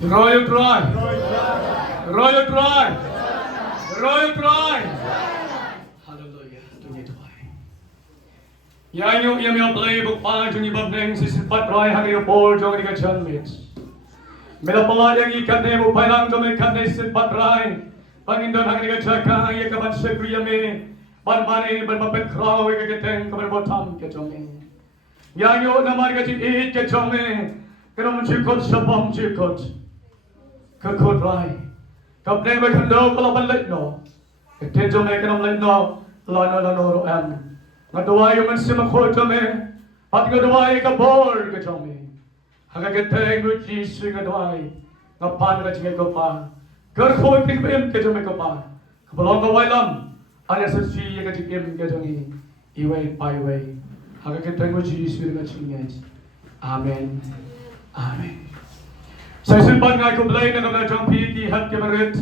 Royal Cry. Royal Cry. Royal Cry. Hallelujah. Tuloy tuloy. Yan yung iyong play book pa yung ibang neng sisipat ray hanggang Paul yung mga chanmits. Mila pala yung ikan na mo pailang yung ikan na sisipat ray. Panginoon hanggang chaka ang ikaban sa kriyami. Banmani banmapet kraw ikakiteng kamarbotam kachome. Yan yung naman kachin ihit kachome. Kanong chikot sa bom chikot. Kakot ray. Kapne may kandaw kalaban lit no. Katinjo may kanong lit no. Lano roan. Ngaduwa yung mansimakot kami. At ngaduwa yung kabor kachome. Hagagiteng mo Jesus ngaduwa. Ngapan ka chingay ko pa. Karkoy kikbim kachome ko pa. Kabalong kaway lam. Anya sa siya kachikim kachome. Iway pa iway. Hagagiteng mo Jesus ngachingay. Amen. Amen. Sa simpan nga kublay na kamladjong pi ki hat kibarit.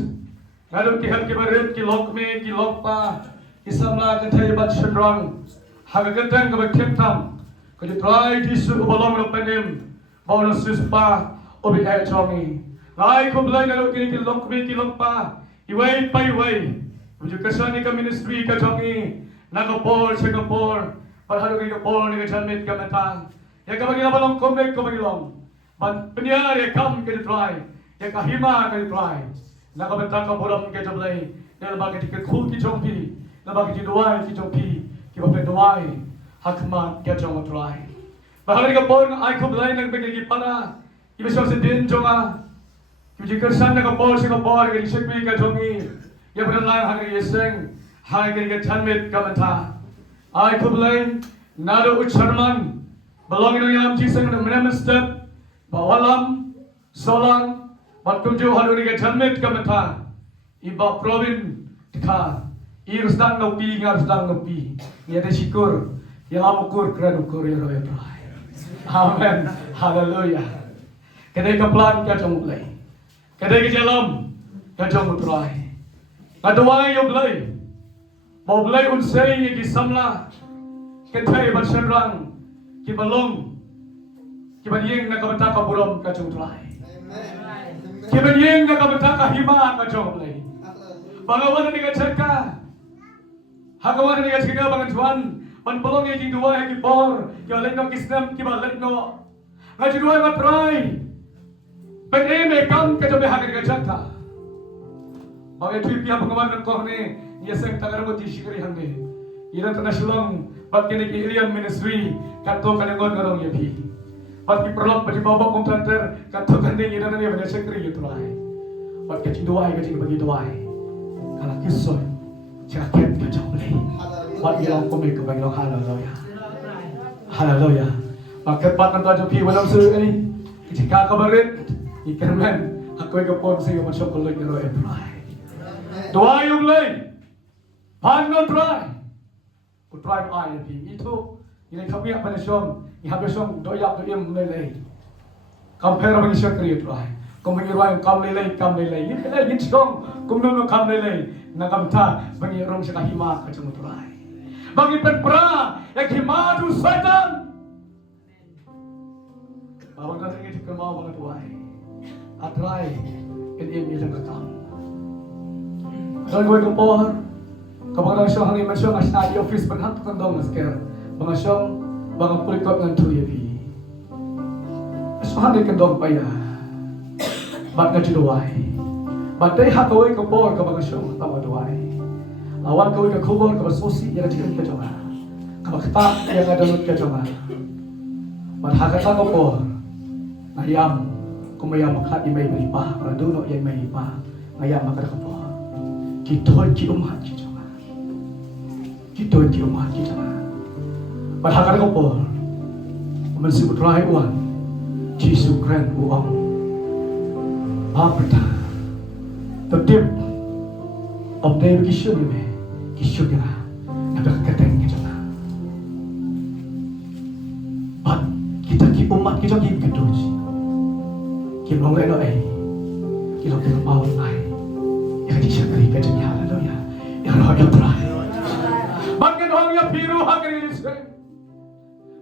Ngalong ki hat kibarit ki lokme ki lokpa. Isamla katay bat shendrang. Hagagantang kabagkimtam. Kadi try disu ubalong ng panim. Bawa ng suspa obi ay chongi. Ngai kublay na lokme ki lokme ki lokpa. Iway pa iway. Ujuk kasani ka ministry ka chongi. Nakapor sa kapor. Parhalo kay kapor ni kachanmit kamatang. Ya kabagi na balong kumik kabagi long. Man penyari kam ke try, ya kahima ke try. Nakabenta kaburam ke jablay, ya bagi ke khul ki jongpi, na bagi duai ki jongpi, ki bape duai, hakman ke jong try. Bahari ka por ay kublay nang bagi para, ibisong sa din jonga. Ki kersan na ka por sa por ke shikpi ke jongi, ya beranlang hang yeseng, hang ke chanmit kamanta. Ay kublay nado ucharman, belongin yang jiseng na menem step. Bawalam, solang, matkunju haluni ke chanmit kamata, iba provin ka, irusdang nopi ngarusdang nopi, yade syukur, yalamukur krenukur yoroy prai. Amen, hallelujah. Kedai kaplan kacang mulai, kedai kejalam kacang prai. Kadua yo belai, mau belai unsai ye kisamla, kedai bersenrang, kibalong. Kibanyeng na kabata ka burom ka chungtulay. Kibanyeng na kabata ka hima ka chungtulay. Bangawan ni ka chaka. Hagawan ni ka chaka bangan tuan. Panpolong yung dua yung kibor. Kibalek no kisnam kibalek no. Ngayon dua yung try. Pag-eme kam ka jobe hagan ka chaka. Bagay tuwi piya pangawan ng kohne. Yaseng tagar mo tishikari hangge. Ilan tanasilang ba't kinik Iliam Ministry. Kato kanangon ngarong yabi. Pati perlok bagi bawa komputer katakan dia ina nani bagi sekri itu lah. Pat kecil doai kecil bagi doai. Kalau kisah jaket kacau beli. Pat bilang komik bagi lo haleluya. Haleluya. Paket pat nanti aja pi walam seru ini. Jika kabarin ikan men aku yang pon sih masuk kalau yang roe try. Doai yung lay. Pan no try. Ku try ai pi itu. Ini kami apa nih syom. Ihabesong doyak doyem lelai. Compare bagi syakri try. Kumengirway kam lelai. Ini lelai gitong kumnono kam lelai. Nakamta bagi rong sa kahima kacang try. Bagi penpra yang himadu setan. Bawang natin ngiti kemau mga tuway. Atray in ilang katang. Dalam gue kempor. Kapag lang siyang hangin man siyang asinadi office paghantok ng dong nasker. Mga siyang mga pulikot ng tuyabi. Asmahan din kandong paya. Ba't nga juduway? Ba't day hataway kapor kapag siyang tawa duway? Awan kaway kakubor kapag susi yan ang chikin ka dyan. Kapag tak yan nga danot ka dyan. Ba't hakata kapor? Ngayam, kung mayam makat yung may malipa. Para duno yan may lipa. Ngayam makata kapor. Kitoy ki umat ki dyan. Kitoy ki umat ki dyan. Ba't hakata kapor? Mansibut rahay uwan. Jisu kren uang. Bapata. The dip of David Kishon yun eh. Kishon yun na. Nagkakateng kita na. Ba't kita ki umat kita ki kituj. Kilong leno ay. Kilong kinapawang ay. Ikati siya karika dyan niya. Hallelujah. Iroh yung try. Ba't ganong yung piru hanggang yung iseng.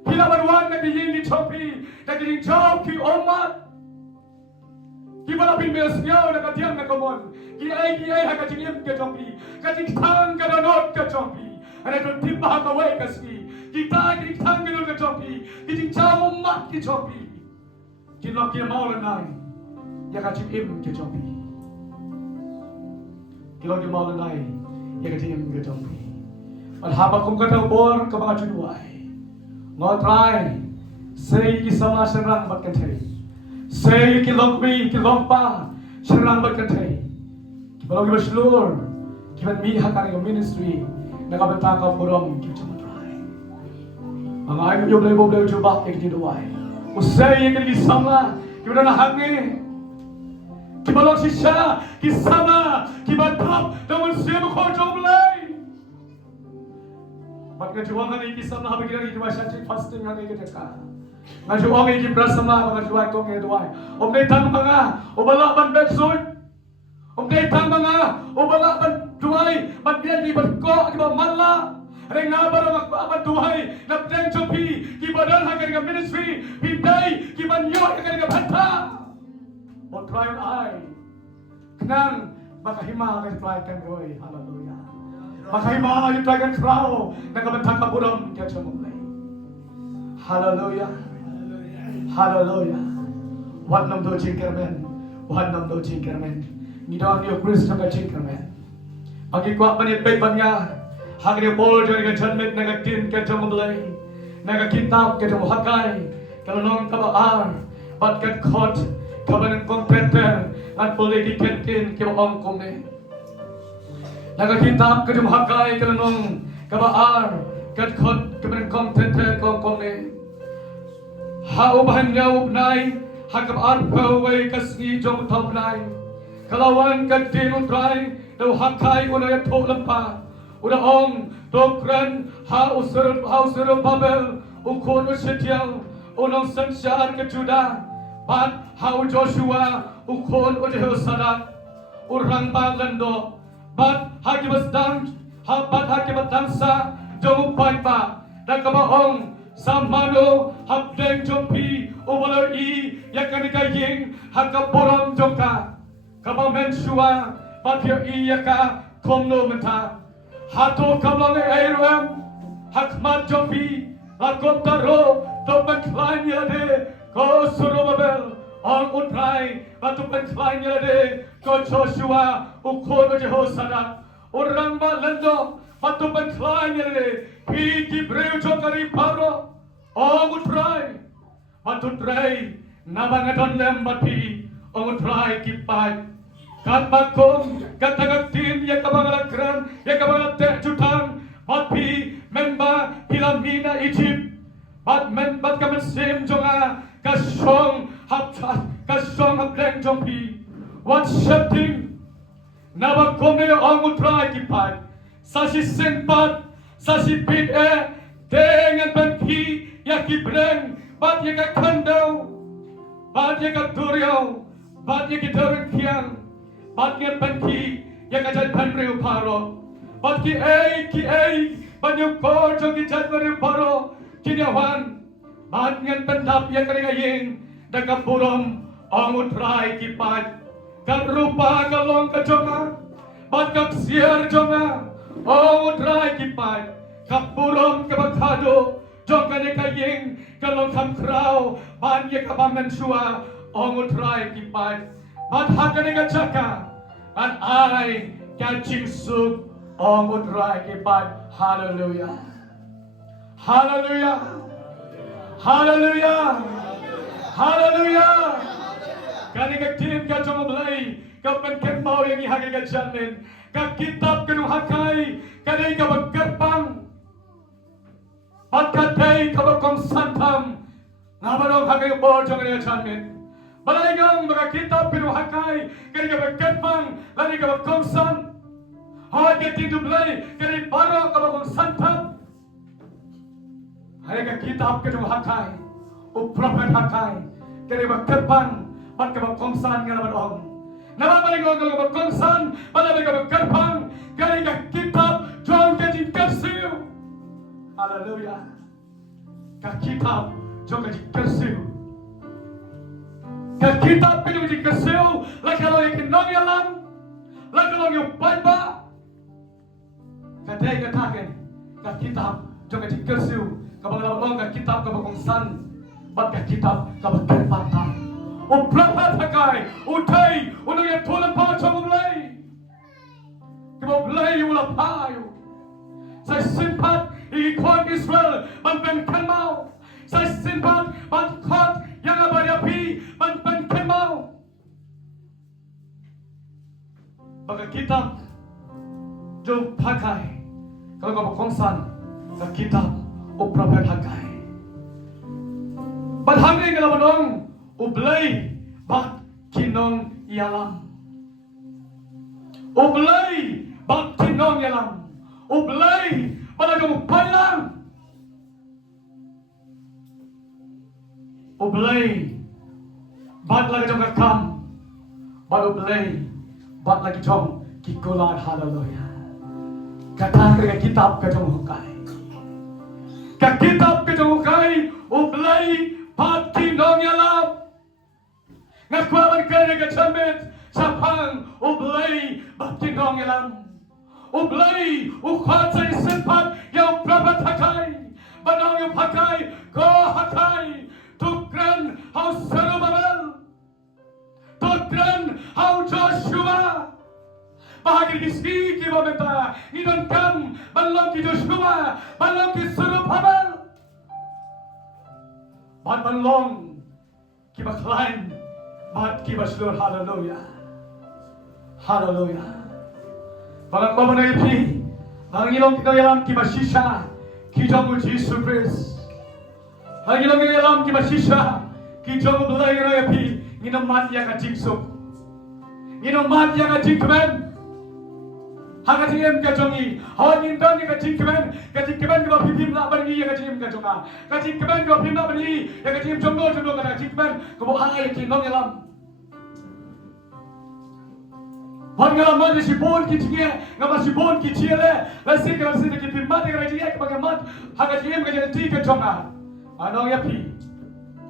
Pinabaruan na diyin ni Chopi. Naging job ki umat. Kibala bin mesnyaw na katiang na kamon. Kiay hakatingim ke jompi. Katikitang kananot ke jompi. Ana don timba kawai kasi. Kita kitang kananot ke jompi. Kitingchaw mat ke jompi. Kinok kia maulan nai. Ya katingim ke jompi. Kinok kia maulan nai. Ya katingim ke jompi. Alhaba kung katawbor ka mga junuay. Ngotray. Say kisama serang bakantay. Say kilokmi kilokpa serang bakantay. Kibalog iba slur. Kibat miha ka ng ministry. Nakabanta ka purom kitsumatray. Mga ayun yung blay-blay jubak ikidinuay. Usay yung kisama. Kibat na hangi. Kibalog siya. Kisama. Kibatap. Naman siya mo ko joblay. Ba't nga juwang nga ikisam na habang ginagawa siya fasting nga ikitaka. Nga juwang ikibrasama mga juwang kong eduay. Umnitang mga ubalaban beksod. Umnitang mga ubalaban duway. Magbiyan ko, kiba manla. Ring nga ba ng magbaban duway. Nabdeng chopi. Kibadan hanggang nga ministry. Pinday. Kibanyo hanggang nga banta. O try on ay. Knang makahima hanggang try kan goy. Hallelujah. Makahima yung dragon crow nakabantang kaburam kaya siya mumlay. Hallelujah. Hallelujah. What nam do chinkermen. What nam do chinkermen. Ngidaw niyo Kristo ka chinkermen. Pagikwa pa ni Pepan nga. Hagni Paul dyan nga janmet nagatin kaya siya mumlay. Nagakitab kaya siya muhakay. Kalunong kabaar. Pat katkot. Kabanang kompeter. At puli kikentin kaya ang kume. Nagakitab ka dumhakay ka nung kabaar katkot ka ng kontente kong kome. Haubahan niya ubnay hakabaar paway kasni jong tawnay. Kalawan ka dinutray daw hakay unay at tulang pa. Unaong dokran hausurong babel ukon usityang unang sansyar ka Juda. Pat hau Joshua ukon o Jehosadak urang bagando. Bat hakibat dansa jomupay pa nakabaong samano habdeng jompi ubalo i yakanikaying hakaborang jomka kabamensua patyo iyaka komno menta hato kamlang eiruem hakmat jompi hakotaro topenklain yade ko surubabel ang utray patupan klain yade ko Joshua ukon o Jehosadak orang balendo patupan klain yade piki breu jokari paro ang utray patutray nabangadon lembati ang utray kipat katbakong katagagtin yakabangalakran yakabangalte jutang patpi memba pilamina Egypt bat kamensim jonga kasong hableng jompi what shifting nabagkome ang utray kipat sa si senpat sa si pit dengan banki yakibreng bat yakakandaw bat yakaduryaw bat yakidurang kiyang bat banki yakajad panreo paro bat ki ay banyong korjo kijad panreo paro kinyawan bat ngan pendap yakarigaying nagapurom ang utray kipat karupa kalong kajonga bat kaksier jonga ang utray kipat kapurom kabakado jong kanikaying kalong kamkraw ban yakabamensua ang utray kipat bat hakanigachaka at ay kachingsuk ang utray kipat. Hallelujah. Hallelujah. Hallelujah. Hallelujah. Kani kagtilim ka jomblay kapan kembaw yang ihagay ka jamin kakitab kanuhakay kani kabagkarpang pagkatay kabagkong santam namanong hagay bo jomay jamin balaygang makakitab kanuhakay kani kabagkarpang lani kabagkong san hagay tindublay kani paro kabagkong santam hagay kitab kanuhakay o prophet hakay kani bagkarpang pat kabagkongsan nga naman om. Namamalingong ka kabagkongsan, pala may kabagkarpang, kaya ka kitab, John kajing kersiw. Hallelujah. Ka kitab, John kajing kersiw. Ka kitab, kajing kersiw, nong yalam lagalong yung Bible katay kataken ka kitab jong ka tikersiu kabang labang ka kitab kabang san bat ka kitab kabang kerpatan o prophet hakai utai unang yang tulang pa chong lay kabang lay wala payo sa simpat ikon Israel ban kenmau sa simpat ban kot yang abadi ban kenmau baga kitab jong pakai kalau kabang kongsan sa kitab o prophet hakai bat hangin kalabadong ublay bat kinong yalam ublay bat kinong yalam ublay balagong pailang ublay bat lagi jong kakam bat ublay bat lagi jong kikulan haleluya kata ke kitab ke jong hukai ka kitab ke jong hukai ublay bat kinong yalam ngakwaban ka nga chamit sapang ublay bat kinong yalam ublay ukwat sa isimpat yung prabat hakay banong yung hakay ko hakay tukran how Zerubbabel tukran how Joshua bahagi kisi ki babeta nidon kam balong ki Joshua balong ki Zerubbabel bat balong ki baklain bat ki baslur haleluya haleluya balang babanay pi ang ilong kinayalam ki basisha ki jomu Jesus Christ ang ilong kinayalam ki basisha ki jomu belay raya pi nginamat ya ka jingsuk nginamat ya ka jingkmen Hagajim kajongi, hawan indan ni kajim kemen ke bapim la bani ya kajim kajonga, kajim kemen ke bapim la bani ya kajim jongo kana kajim kemen ke bo hangai ki nong yalam. Wan ngalam man si bon ki tinge, ngama si bon ki tiele, la si ki pimmat ka jinge ke bagamat hagajim ka jadi kajonga. Anong ya pi,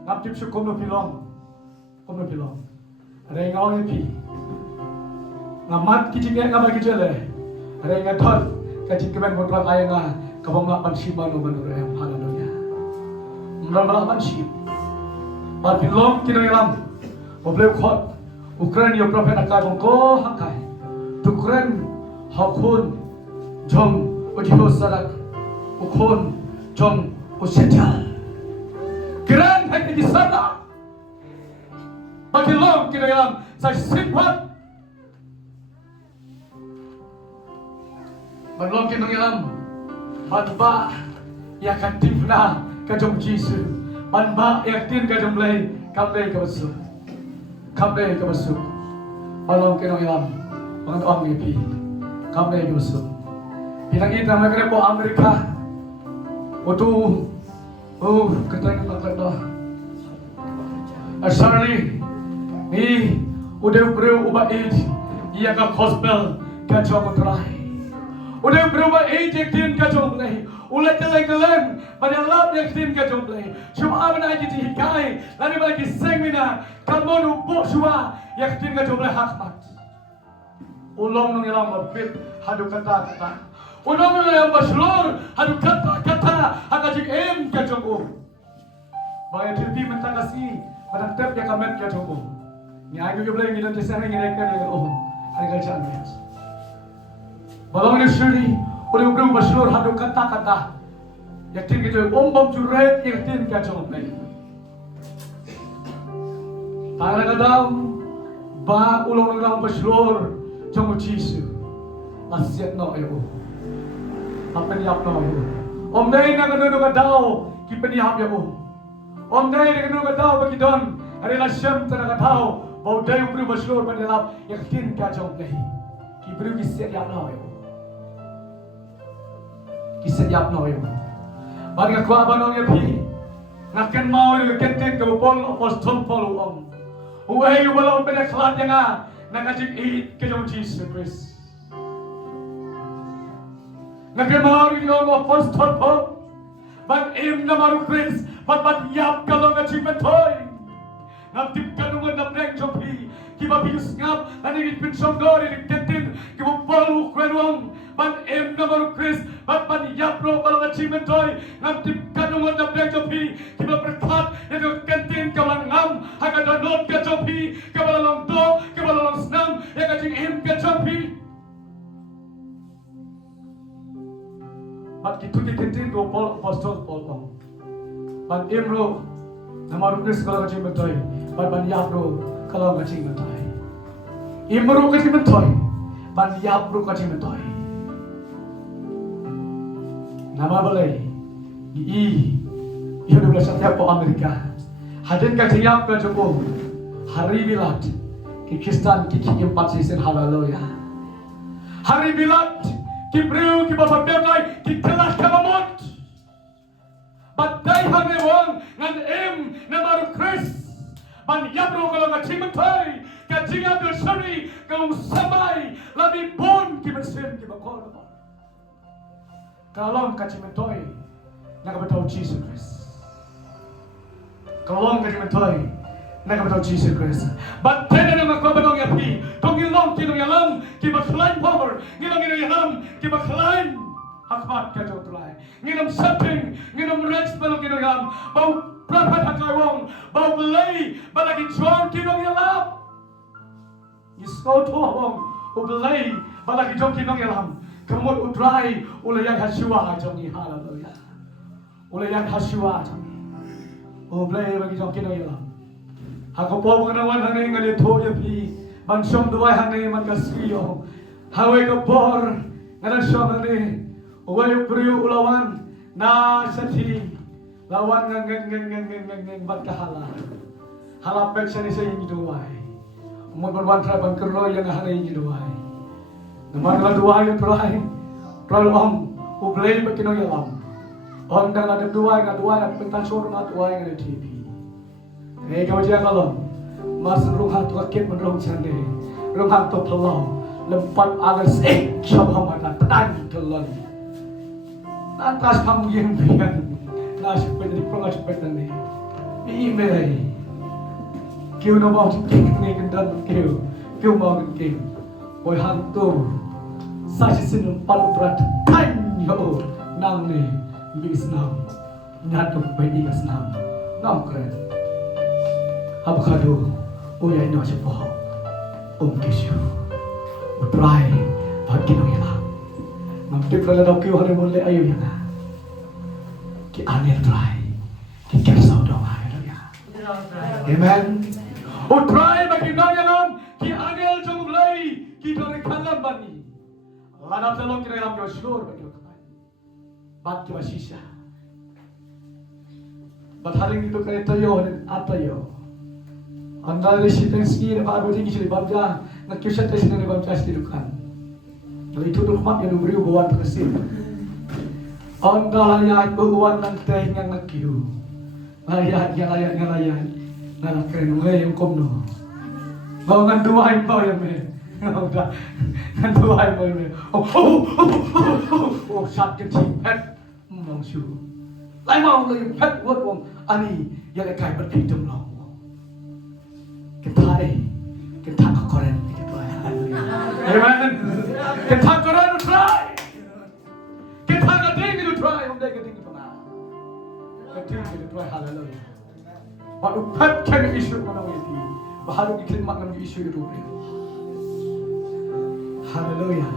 ngam tip su kono pilong. Rengau ya pi. Ngamat ki tinge ngama ki tiele. Ada yang ngadol kajik kemen motor ayanga kabang lapan siman no manur ayam haleluya. Meral lapan sim. Batin long kinoyalam. Obleu khot Ukraine yo prophet akabong ko hakai. Tukren hakun jong ojiho sadak. Ukun jong osetal. Keren hai di sana. Batin long kinoyalam sa simpat Manlong kinong yalam, manba yakatif na kajong Jesus, manba yaktin kajong lay, kamlay kabasuk, manlong kinong yalam, mga doang ipi, kamlay kabasuk. Pinakita mereka po Amerika, utu, katanya magkata, Charlie, ni udah bro ubaid, iya ka gospel kajong utray. Udah berubah ejektin kajong play. Ulah telang-telang pada lap yaktin kajong play. Cuma apa nak jadi hikai. Lalu bagi seminar kamu nubuk cuma yaktin kajong play hakmat. Ulong nung ilang mabit hadu kata-kata. Ulong nung ilang baslur hadu kata-kata hakajik kajong Baya tilpi mentakasi pada tep yang kamet kajong Ni ayu play ngilang desana ngireka dengan Hari kerjaan biasa. Balong ni suri, oleh beri masyhur hadu kata-kata. Yaktin kita bom juret yaktin kacau play. Tangan kadam, ba ulong ulang masyhur jong jisu. Nasihat no ayo. Apa niap no ayo. Om dai na kanu kadao ki peniap ya Om dai na kanu kadao bagi don. Hari lasyam tanah kadao. Bau dai beri masyhur peniap yaktin kacau play. Ki beri kisiat ya no ayo. Kisayap no yun. Bagi ako abanong yapi, nakan mau yung kentin kabupol apostol Paulo om. Uwe yung walang pinaklat niya nga, nakajig ihit kayong Jesus Christ. Nakan mau yung apostol Paulo, mag-im na maru Christ, mag-yap ka lang at simetoy. Nagtip ka nungan na breng jopi, kibabiyos ngap, na Ani pinsonggo ni kentin kibupalu kwenwang ban em namor Chris ban yapro kalau achievement toy ngam tip kanungon na break jopi kiba berkat itu kentin kawalang ngam haka donot ka jopi kawalang do kawalang snam ya kajing em ka jopi bat kitu di kentin do Paul apostol Paul ban emro namor Chris kalau achievement toy ban yapro kalau achievement toy Imru kasi mentoy, ban yapru kasi mentoy. Nama balai, hidup bersama siapa Amerika. Hadin kasi yap ka jopo, hari bilat, ki Kristen ki empat season haleluya. Hari bilat, ki bru ki bapak berlai, ki telah kamamot. Badai hane wong ngan namaru Chris, ban yapru kalau kasi mentoy. Kajing Abdul Sari kalau sampai lebih pun kita sen kita kau kalau kajing mentoy nak bertahu Jesus Christ kalau kajing mentoy nak bertahu Jesus Christ but tena nama kau bertahu ya pi tongilong kino yalam kita selain power ngilong kino yalam kita selain hakmat kacau tulai ngilong shopping ngilong rest belum kino yalam bau berapa tak kawong bau beli balagi jual kino yalam Iskau tua wong ubelai balaki jom kinong yalam kemut udrai ulayak hasua jongi haleluya ulayak hasua jongi ubelai bagi jom kinong yalam aku po pengenawan hane ngade to ya pi ban som duai hane man kasio hawe ko bor ngada som hane uwai priu ulawan na sati lawan ngeng bat kahala halap pek sani saya duai Umur try bangkerlo yang hari ini doai. Naman doai yang try. Kalau ublay bakino yalam. On dan ada doai nggak doai ada pentasur nggak doai nggak TV. Kau jangan kalau mas rumah tu akit menrong cande. Rumah tu pelau lempat alas coba mata tenan telon. Nantas kamu yang biar nasib penjadi pengasih penjadi. Email. Kêu nó vào chính nghe cái đơn kêu vào cái kêu hồi hàng tu sa chỉ xin pan prat thanh yo nam ne bị snam nhát tục bay đi snam nam kren hab khadu ôi ai nói cho bỏ Kishu một trai thật kia nói là nam tiếp ra là đâu kêu hắn muốn lấy ayu yang cái anh em trai cái kẻ sau đó ai đó ya amen Utrai bagi nayanam ki angel jong lay ki dore kalam bani. Lanap telong kira lam yo syur bagi kapan. Bat ki basisha. Bat haring itu kaya tayo dan atayo. Anda resisten ski baru ini kisah babja nak kisah tes ini babja stirukan. Lalu itu rumah yang diberi buat kasih. Anda layak buat nanti yang nakiu. Layak Nah, keren yang komno. Bawa ngan dua impau ya me. Udah, ngan dua impau ya me. Oh, sakit pet, mangsu. Lai mau lagi pet buat wong. Ani yang kayak berhitung long. Kita koren gitu ya. Amen. Kita koren try. Kita gading itu try, om deh gading itu nah. Gading itu try haleluya. Baru pet kami isu mana witi, baru kita maknam isu itu. Haleluya.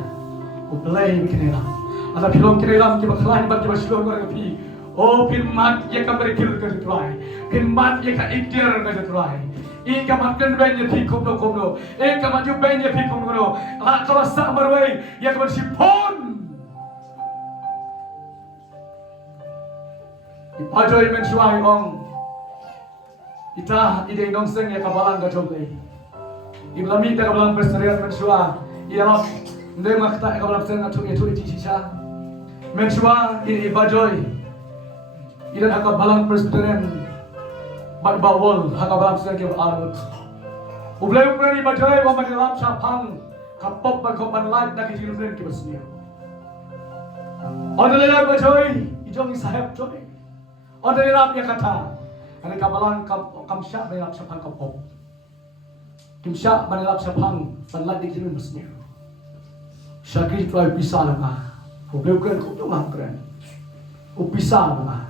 Ublay bikin elam. Ada film kira elam kita kelain bagi masyarakat orang pi. Oh filmat ia kan berikil ke try. Filmat ia kan iktir ke try. Ika makan banyak pi komno. Ika maju banyak pi komno. Kalau sak berway ia kan bersipon. Ipajoy mencuai ong. Ita ide dong seng ya kabalang gajoglay. Iblami ta kabalang presterian mensua. Ialok ndeng makta kabalang presterian ngatu itu cicia. Mensua ini bajoy. Ida kabalang presterian bad bawol kabalang presterian ke arut. Ublay ni bajoy wa magelam sapang kapop berkopan live nak kijilun ke besnia. Ondelay bajoy ijong sahab joy. Ondelay ya kata. Ada kabalang kamsyak dalam sapang kapop. Kimsya manilap sa pang panladik din mas niyo. Syakri tuay pisah lama. Hubleu kren kup tungah kren. Upisah lama.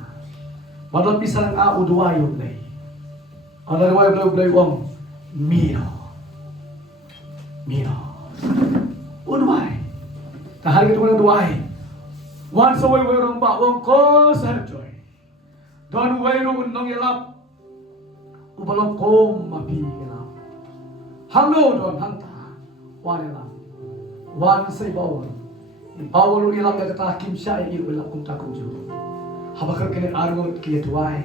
Padahal pisah lang uduay ublay. Ada duay ublay wong mino. Uduay. Tahal gitu mana duay. Wan saway way orang ba wong ko sa joy. Don way ro unong ilap. Ubalong kom mapi ilap. Hangno don hanta. Wan ilap. Wan say bawon. Bawon ilap ya kata Kim Syai ilap kum takum ju. Habakar kene argot kiye duay.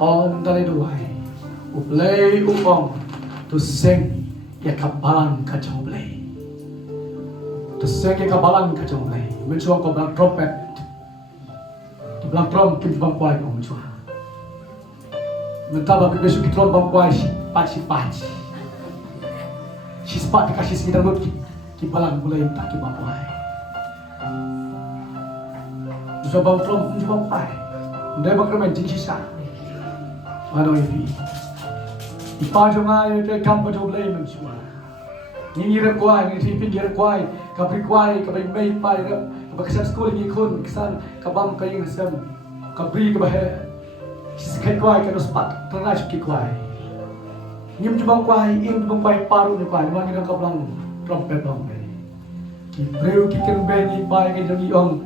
On dale duay. Uplay upong to sing ya kabalang kacau play. To sing ya kabalang kacau play. Mencuang ko belang trompet. To belang trom kim bang kuai ko mencuang. Mentaba ke besok kitron bang kuai si paci. Si sepat dikasih sekitar lut ki balang mulai tak ki bang kuai. Bisa bang trom kim bang kuai. Ndai bang kemen jing sisa. Ano ipi. Ipajo nga yung kay kampa jo blay mencuang. Ngingira kuai, ngitipin gira kuai, kapri kuai, kabay may pai, kabagkasan school ngikon, kasan kabang kayong nasam, kapri kabahe, siskay kuai, kanos pat, tanay ki kuai. Ngim jubang kuai paru ni kuai, mangi nang kablang trompet bang bay. Ki preu ki kenbe ni pai kay jang iong,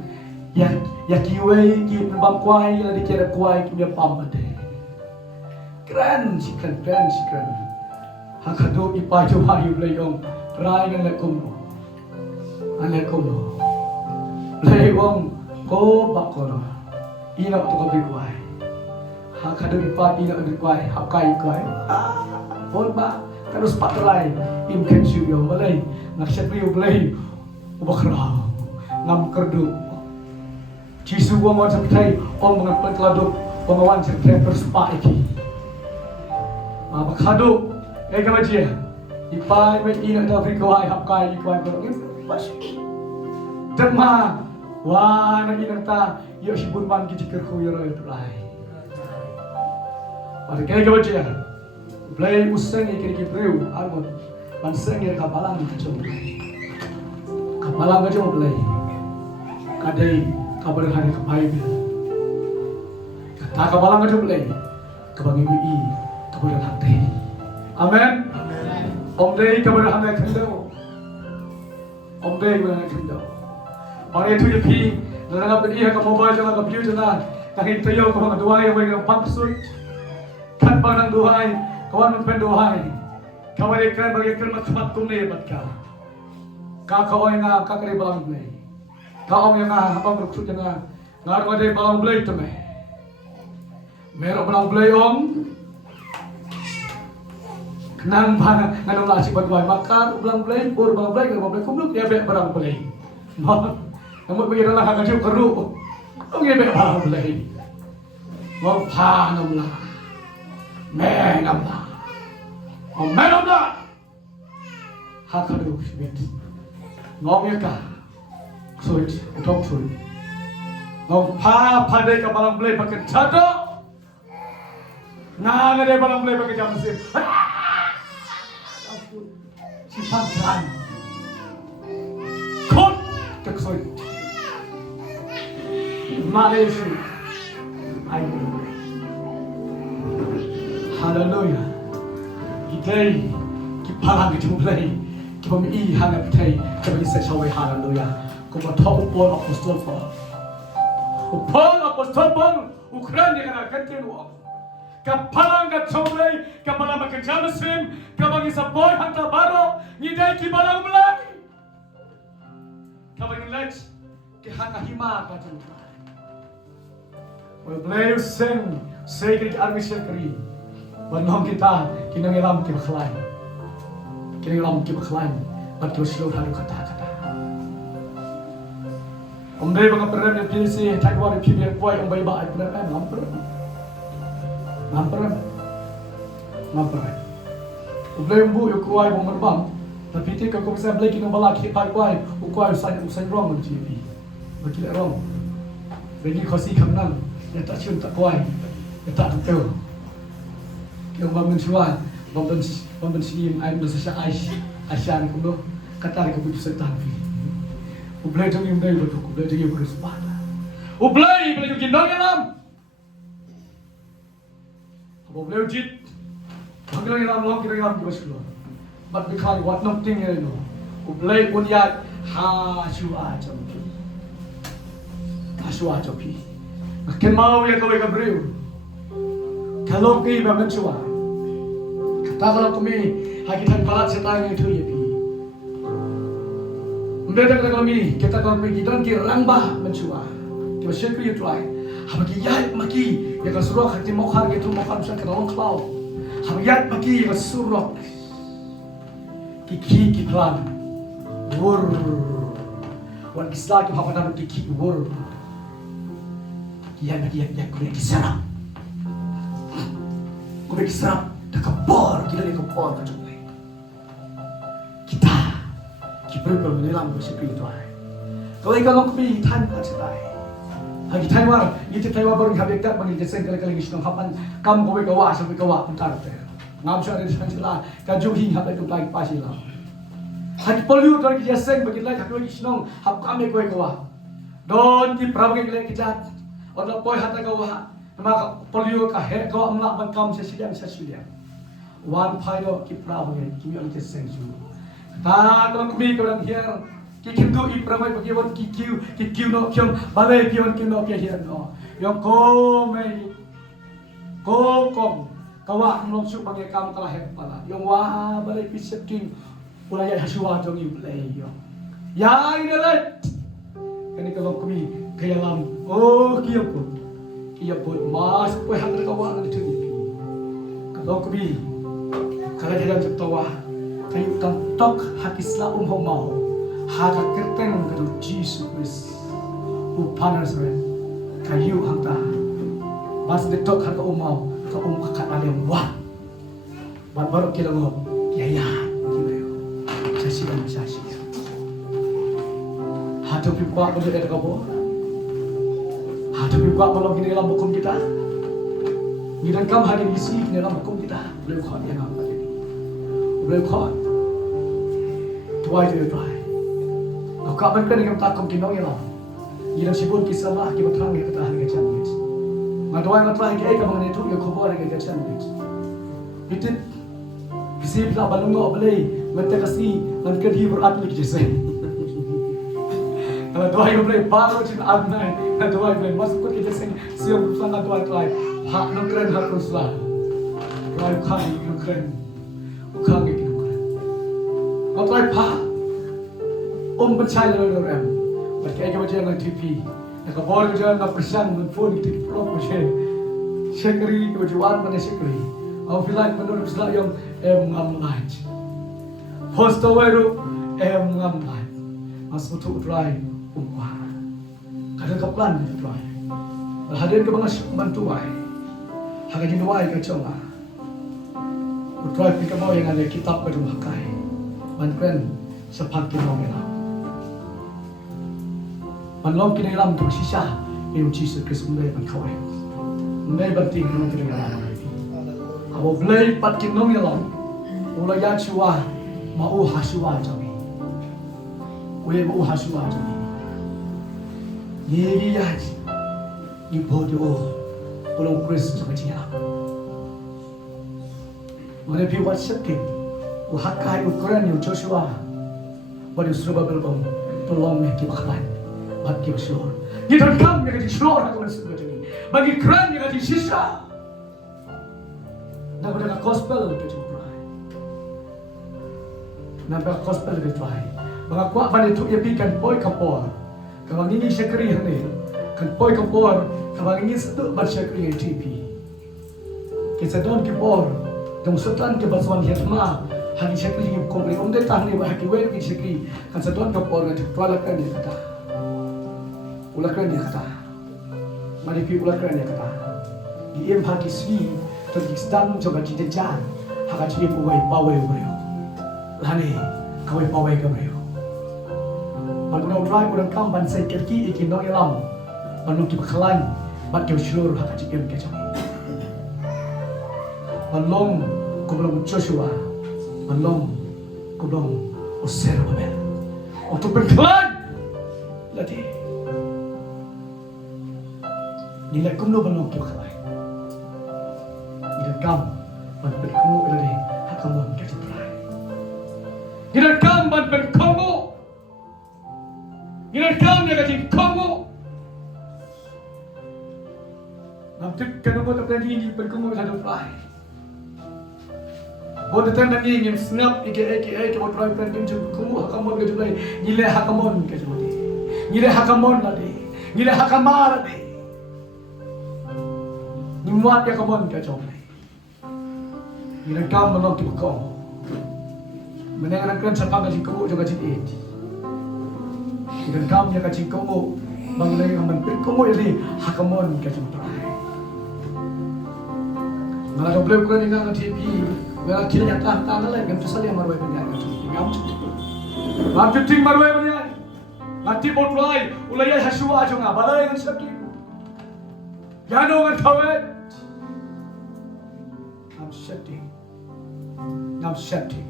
ya kiway ki bang kuai, ya dikira kuai ki miya pamade. Keren sikren. Hakado ipajo hayu blayong rai ng lekum mo. Ang lekum mo. Blayong ko bakoro. Ina to kabiguay. Hakado ipa ina kabiguay. Hakai kuay. Bon ba? Kanus patray. Imken siyo malay. Naksyapri blay. Ubakra. Ngam kerdu. Cisu wong sa pitay. Om mga pagladok. Pangawan sa pitay perspa iki. Bakado. Eh kamu dia, ipai met ina dah beri kawai hapkai ikuai berangin pas. Derma, wah nak ina ta, yo si bunman kita kerku yo roy play. Pada kamu dia, play useng ikir kipreu, armon, banseng ikir kapalang kacau. Kapalang kacau play. Kadai kabar hari kapai. Kata kapalang kacau play, kabang ibu i, kabar hati. Amen. Om day kepada hamba kendo. Om day kepada kendo. Mari tu yepi, dalam apa dia ke mobile jangan ke view jangan. Kahit tayo ko mga duhay ang mga pangsut. Kan ba ng duhay, kawan ng penduhay. Kawali kan bagi kan matmat kumne bat ka. Kakaway nga kakari balang blay. Kaom nga habang ruksut nga ngarwa day balang blay teme. Meron balang blay om. Nang bana nganong lasi badway maka ulang blay pur balang blay balang blay kumluk ya be barang blay. Namun bagi lang kakajiw karu. Ang ibe balang blay. Wang panam la. Menam la. Ang menam la. Hakadu smit. Ngong ka. Sulit, utok sulit. Ngong pandai ka balang blay pakai chado. Nang ada balang blay pakai jam mesin. Si panggilan kot keksoy Malaysia ayo haleluya itay kipalang jumlay kipami hanap tay kami sa shaway haleluya kumato upon apostol Paul Ukraina kana kantino kapalang kacomlay, kapalang makajamasim, kabang isa boy hanta baro, ngiday kibalang mulay. Kabang inlech, kihakahima kacomlay. Well, blay sing, say krik armi syakri. Banong kita, kinangilam kibaklain. Kinangilam kibaklain, at kibasilog halu kata-kata. Umday mga perem yung pinisi, tagwa rin pibiyang kuway, umbay ba ay perem, Ngamparan. Ublay bu yung kuway mong marbang. Napitik ako sa blay kinong balak hipay kuway. Ukuway usay rong ng GP. Magkila rong. Bagi kasi kang nang. Yata siyon ta kuway. Yata ang teo. Kiyong bangun siwan. Membensim ayam dosa Asian kuno kata ke bujuk setan fi. Ublay jang yung dai betul, ublay jang yung bersepala. Ublay yung kindong yalam. Ublay ujit. Bagaimana yalam long kita yalam kita seluar. But because what nothing you know. Ublay punya hasua jampi. Hasua jampi. Makin mau ya kau ikabriu. Kalau kau ibarat cua. Kalau kami hakikat barat setang itu ya pi. Mereka kami kita kami kita kirangba mencua. Kita syukur itu ay. Habis yat maki ya kesuruh hati mokhar gitu mokhar bisa kerong klau. Habis yat maki ya kesuruh kiki kiklan wur. Wan kisah kita apa nama kiki wur. Kian maki ya kulit diserap. Kulit diserap. Kepor, kita ni kepor macam ni. Kita perlu menyelam bersepri itu. Kalau ikan long kepi tan macam ni. Hagi Taiwan, itu Taiwan baru habis kat bagi jesen kali-kali kita hapan kam kowe kawa sampai kawa entar tu. Ngam sya ada sana sila, kaju hing habis tu lagi pasi lah. Hagi polio tu lagi jesen bagi lagi kali kita hap kami kowe kawa. Don di prabu kali kita, orang poi hata kawa. Maka polio kah kawa melak bangkam sesidiam. One pile ki prabu kimi on jesen ju. Ta kalau kami kalau here ki kindu I prabu bagi wan ki kiu no kyom balai pion ki no ki here no. Yang ko mai ko kong kawa mlong su bagi kam kalah he pala. Yang wa balai pi setting ulai hasua jong I play yo. Ya ini lah. Kani kalau kami kaya lam oh kiyo mas poi hatra kawa na tu ni. Kalau kami kalau dia tertawa, kayu kantok hak Islam mau, hak kerten kedu Jesus Christ, upanas ren, kayu hangta, mas detok hak mau, ke kakak alem wah, baru kita ngop, ya, gitu, sasi. Hatu pipa boleh ada kabo, hatu pipa kalau kini dalam hukum kita, kita kam hari isi kini dalam hukum kita, boleh kau yang apa? Rekod, tuai tu tuai. Kau kapan kan yang tak kau kinong yalah. Ia sibuk kisah lah kita terang kita hari kecil ni. Maduai matrai kita ikan mengenai tu ia kau hari kecil ni. Itu kisah bila balungo boleh mereka kasih mereka di berat lagi jesen. Kalau tuai boleh baru cina adnai, tuai boleh masuk ke jesen siang sana tuai tuai. Hak nukren hak ruslah. Tuai kami nukren. Kang itu kan, kau try pa, bercaya dengan orang, berkaya macam dengan TV, nak bawa macam nak persen, phone itu pro macam, sekeri kejuan mana sekeri, aku feel like menurut saya yang ngamlaj, post tawaru ngamlaj, mas betul try umah, kadang kaplan try, berhadir ke bangas bantuai, harga jiwai kacau lah. Utrai pika mau yang ada kitab pada makai, mankan sepat kinong ilam. Manlong kina ilam tu sisa, yang Jesus Kristus mulai mankawai, mulai berting kinong kina ilam. Abo mulai pat kinong ilam, ulai ya cua mau hasua jami, ulai mau hasua jami. Yeri ya, ibu tu ulung Kristus macam ilam. Mana pi WhatsApp ke, uhakai ukuran yang Joshua, pada serba berbom, tolong mereka bakalan, bagi bersyukur. Di dalam kami yang disyukur aku masih macam ni, bagi keren yang disisa, nak berdekat gospel kita cuba, nak berdekat gospel kita cuba. Bagi kuat pada itu ia pikan boy kapor, kalau ini sekeri ni, kan boy kapor, kalau ini satu bersekeri TV, kita don kapor. Dong setan ke basuan hiatma hari sekali yang komplit umde tahni bah kiwe ke sekali kan setan ke por ke tualakan dia kata ulakan dia kata mari pi ulakan dia kata di em haki swi to distan coba cita jan haka ciri buai pawai brio lani kawai pawai ke brio manung drive kurang kam ban sai kerki ikin no ilam manung ki bakhalan bat ke syur haka ciri ke jam manung belum Joshua, belum Zerubbabel. Untuk berkelan lagi. Nilai kumno belum berkelan. Nilai kam berkumu lagi. Hakamon kita berai. Nilai kam berkumu. Nilai kam dia kacing kumu. Nampak kenapa tak berani berkumu satu berai. Bodoh tanda ni ingin snap ike buat drive kan ingin kumu hakamon ke jumlah nilai hakamon ke jumlah nilai hakamon lagi nilai hakamar lagi nimuat hakamon ke jumlah nilai kam menolak kau menenganan kan siapa kasih kumu juga jadi nilai kam yang kasih kumu bangunlah yang kumu jadi hakamon ke jumlah malah kau boleh kurang dengan TV. Wala kila yang tahan lain kan tusali yang marwai banyak kan ngam cuting marwai banyak nanti botlai ulai hasua aja balai kan sakit jano kan kawet ngam setting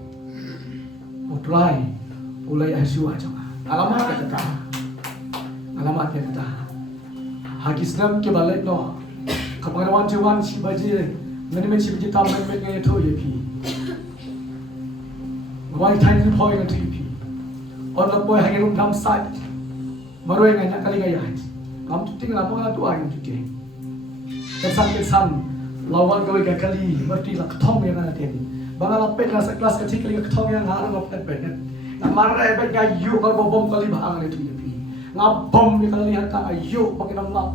botlai ulai hasua aja alamat kata hagisnam ke balai no kemarawan cuman si baji Manajemen si baji taman dengan itu ya pi Why time point na TV? Orang boy hanya rum dalam side. Maroy nga kali gaya. Kamu tuh tinggal apa nggak tuh ayam tuh? Kesan lawan gawe kali berarti lah ketong yang ada tadi. Bangga lapet lah sekelas kecil kali ketong yang harus lapet banget. Nak marah ebek gayu kalau bom kali bahang ada tuh ya pi. Ngabom ni kali lihat tak ayu pakai nama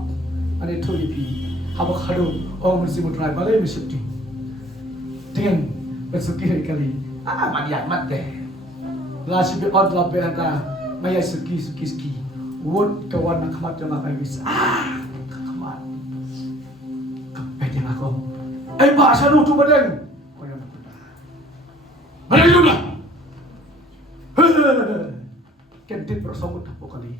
ada tuh ya pi. Habak hado orang mesti mau drive balai mesti tuh. Dengan bersukir kali. Madiamat deh. Lasi be od la be anta maya ski. Wud kawan nak kamat yang apa bisa. Kamat. Kapet yang aku. Bahasa lu tu badeng. Oh ya. Ada itu dah. Kentit bersambut apa kali.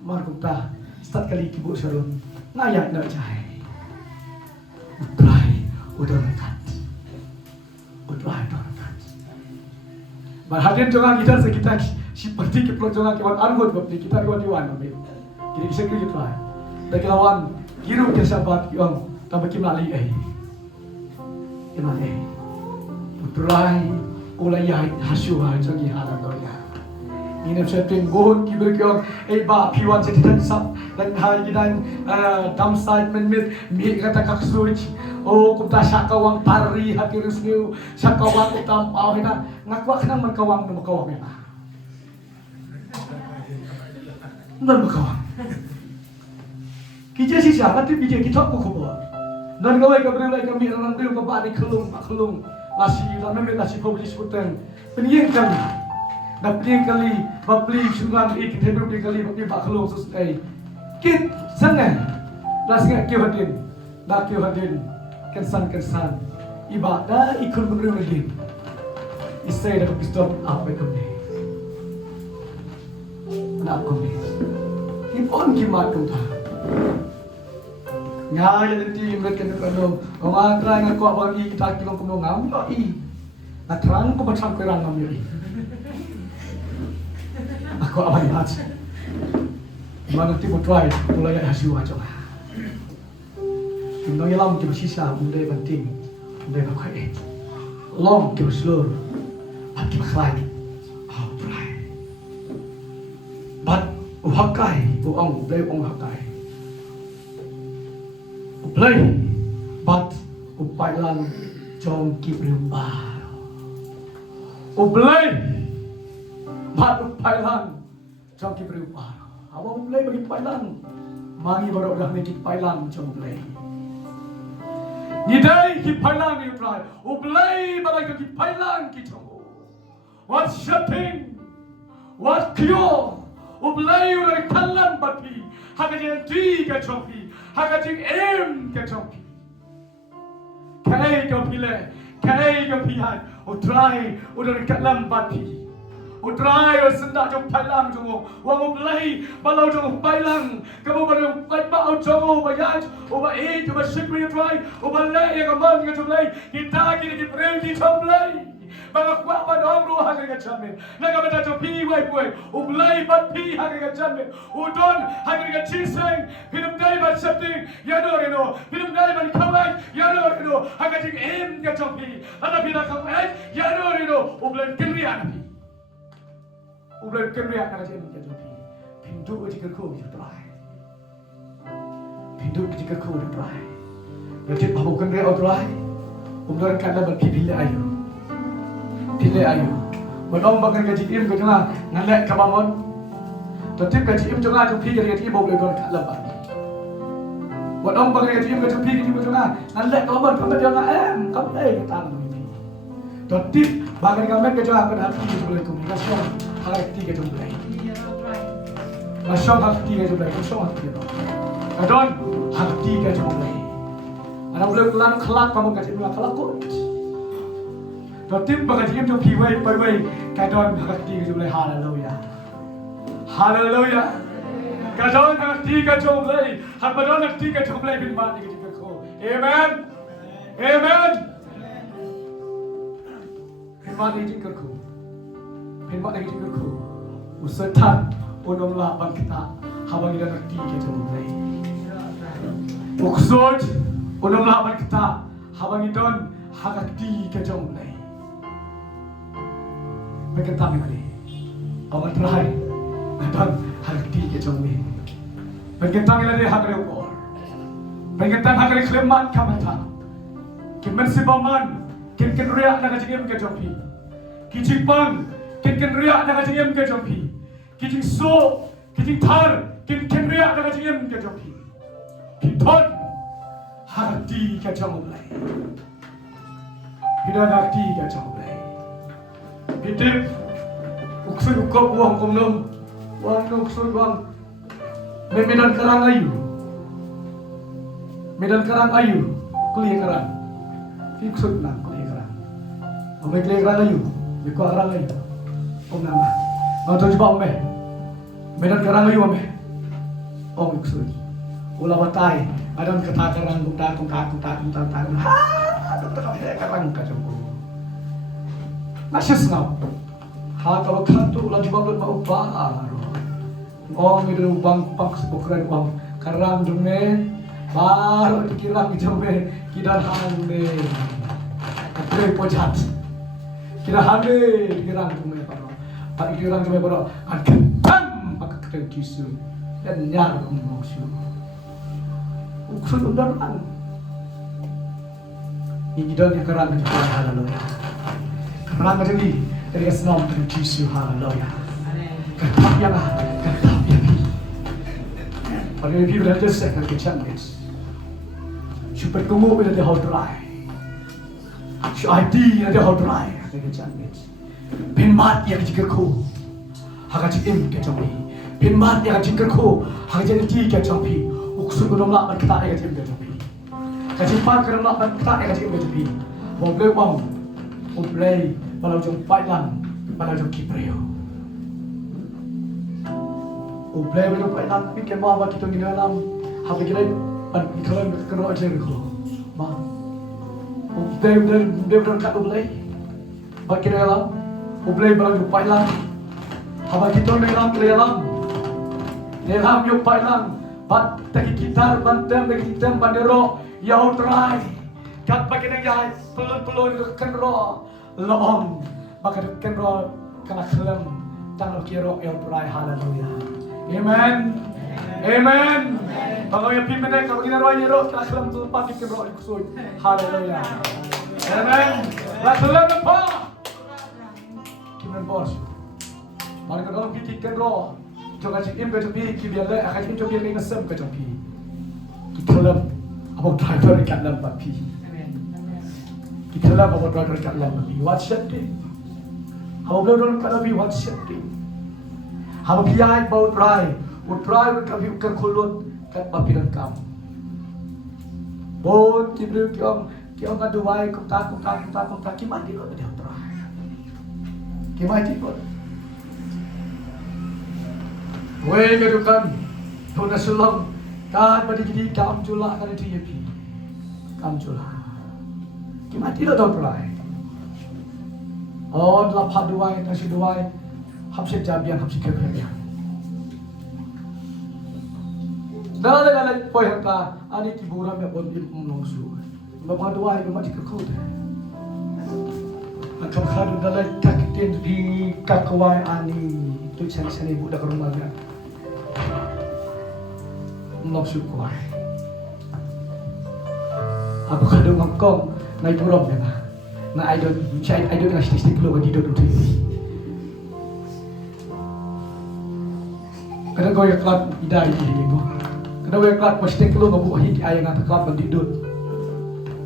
Markuta start kali kibu sarun. Ngayak nak cahai. Utrai udah dekat. Utrai dah. Berhadirin jangan kita sekitar seperti kita jangan kibat anggot bapti kita kibat diwan bapti. Kita bisa kita lah. Dan lawan kiru ke sahabat yang tambah kimali Kimali. Utrai ulai hasua jangi halan doya. Ini setting gon kibir kyong ba piwan setitan sap dan hari dan dam side menmit mi kata kaksuj. Oh, kumta syakawang tari hati resniu syakawang utam pawina ngakwa kenang makawang na makawang ina. Nan makawang. Kija si siapa tu bija kita ko ko. Nan gawai ka brilai kami orang tu ka ba ni khulung lasi la membe lasi publish kuten. Peniyeng kali. Na peniyeng kali bapli sungan ik tebru kali bapli ba khulung sus Kit sangan. Lasnga kewadin. Na kewadin. Kensan ibadah ikut menurut lagi. Isai dah pistol apa itu ni? Nak kau ni? Ipon kimat kau dah. Nyai nanti mereka nak kau. Orang kerana ngakau abang i kita kilo kau ngam yo i. Nak terang kau macam kerang ngam yo i. Aku abang hati. Mana tipu try mulai hasil aja lah. Nói long cho xí xa một đây bằng tim một đây bằng khỏe long cho slur bắt cho khai right bắt uhakai ông play ông hakai play bắt upai lan trong kibrium ba play bắt upai lan trong kibrium ba abang play bagi upai lan mangi baru dah make upai lan trong play Ni day ki pailang ni try. Ublay balay ka ki pailang ki chongo. What shopping? What kyo? Ublay uray kalan bati. Hakajin di ka chongpi. Hakajin ka chongpi. Kay ka pile. Kay ka pihan. O try uray kalan bati. utrai senda jong pailang jong wang ublay balau jong pailang kamu baru pai bau jong bayaj uba e uba shikri utrai uba lay yang aman yang jong lay kita kini prem di jong lay mga kwa ba dong ro hagre ga chamme naga bata jo pi wai puai ublay bat pi hagre ga chamme udon hagre ga chiseng film dai bat sapting yado reno film dai bat khawai yado reno haga jing em ga chong pi ana pila khawai yado reno ublay kinriya na pi ublay kinriya na ga jing ga chong pi pindu ga jing ko ju trai pindu ga jing ko ju trai berarti babu kinriya trai ublay kan da bat pi pile ayu pilih ayu, berdoa bagai gaji im ke tengah, ngalek kabangun, tetap gaji im tengah tu pergi gaji im boleh don kalah bang. Berdoa bagai gaji im ke tengah, ngalek kabangun kamu jangan kamu kita ini. Tetap bagai kamu ke tengah pada hati boleh komunikasi, hati ke jumlah. Masuk hati ke jumlah, masuk hati ke. Kadon hati ke jumlah. Anak boleh kelan kelak kamu gaji im kelak kot. Tim bagai tim jom piwai piwai kadon hakti ke jumlah haleluya haleluya kadon hakti ke jumlah hadon hakti ke jumlah bin mat ke jumlah amen amen bin mat ke jumlah bin mat ke jumlah usatan unom la bang kita habang ida hakti ke jumlah maksud unom la bang kita habang idon hakti ke jumlah berkentang ini, orang terakhir, dan hati kecil ini, berkentang ini hak rekor, berkentang hak reklaman kamera, kimen sibaman, kin riak nak jengem ke jompi, kijipang, kin riak nak jengem ke jompi, kijing so, kijing thar, kin riak nak jengem ke jompi, kiton hati kecil mulai, hidup hati kecil mulai. Hitip, uksud ukap uang komnom, uang uksud uang, medan karang ayu, kuliah karang, uksud nak kuliah karang, ome kuliah karang ayu, biko karang ayu, om nama, mau coba ome, medan karang ayu ome, om uksud, ulah batai, ada kata karang kuta, karang kacau. Masih senang. Hak awak kantu lagi bangun mau baru. Ngom itu bang pak sebukuran bang karang jume baru dikirang jume kita hande. Kau pojat. Kita hande dikirang jume baru. Tak dikirang jume baru akan kentang pakai keren kisu dan nyar musuh. Uksud undangan. Ini dan yang karang juga haleluya. Karang jadi dari Islam dari Yesus haleluya. Kerap yang Pada people that just second ke chance. Super kumu bila dia hold dry. Su ID dia hold dry ke chance. Pinmat yang jikerku. Haga jikim ke jampi. Pinmat yang jikerku. Haga jadi ke jampi. Uksud kodom lak kita ke jampi ke jampi. Kajipan kodom lak kita ke jampi ke jampi. Wong blek wong. Ublay balau jong pailang balau jong kipreo ublay balau pailang bikin bawa kita gini dalam hampir kita pan kalau kena ajar kalau mah ublay berangkat ublay bikin dalam ublay balau jong pailang hampir kita dalam yuk pailang bat tagi gitar bantem tagi gitar bandero yau try kat bagian yang pelun kenro loong maka kenro kana kelem tanglo kiro el prai haleluya amen amen pagawai pimene ka bagina roy ro kana kelem tu pati kenro ikusoy haleluya amen la kelem pa kimen bos mari ka piti kenro joga jikim be jopi kibiale akaji jopi ni nasem ka jopi kelem abang driver kat lam papi kita lah bawa driver kat lam papi WhatsApp ni hau belum kat papi WhatsApp ni hau piai bawa driver kat papi kat kulut kat papi dan kam bon tiba kiam kat Dubai kumta kimati kot dia drive kimati kot Wei kedukan Tuna sulong kan pada jadi kam jula kan itu yepi kam jula kimati lo dot rai oh lapat duai nasi duai hapsi jabian hapsi kebian dah le poi hata ani tiburam ya bon dim nongsu bapak duai bapak dikekut akam khadu dalai takitin di kakwai ani tu cari budak rumahnya Ngọc sự quái Aku kadang ngomong Nai purom ya nah Nah I don't ngasih stick lo Di don't do Kadang kau yang kelat Idai Kadang kau yang kelat Pas stick lo Ngabu ahi Ayah ngata kelat Di don't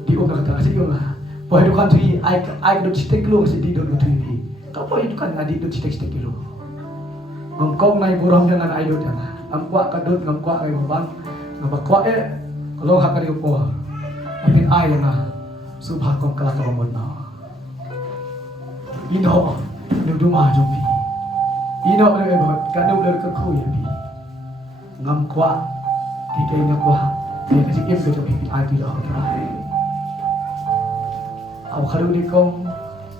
Di om nak kata Kasih lah Pau hidupan tu I don't stick lo Kasih di don't do Kau pau hidupan Ngadi don't stick lo Ngomong nai purom Dengan I don't ya nah Ngkuak kadut ngkuak ay bang ngbakwak kalau hak kali ko apin ay na subha kong kala to mon na ino du ma jombi ino le ba kadu le ka khu yi ngkuak ti ke na kwa ni ka si im ke to pi ay ti lo ra aw kharu ni kong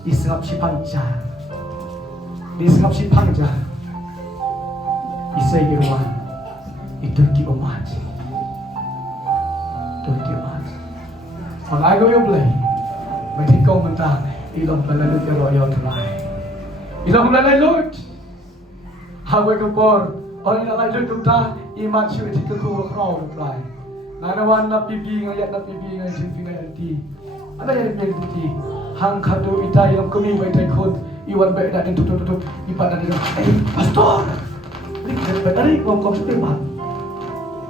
isngap si pangja isngap si pangja isay girwan itu di umat Ang agaw yung play may ikaw mentang ilang palalot yung royal tulay ilang palalot hawag ang por o nilalay yung ta imat siya iti kakuha kraw ng play nanawan na pipi ngayat na pipi ngayon simpi ngayon ti ano yan yung ti hang kado itay yung kumibay tay kun iwan ba natin tutututut ipan natin pastor Dari kom sepiman.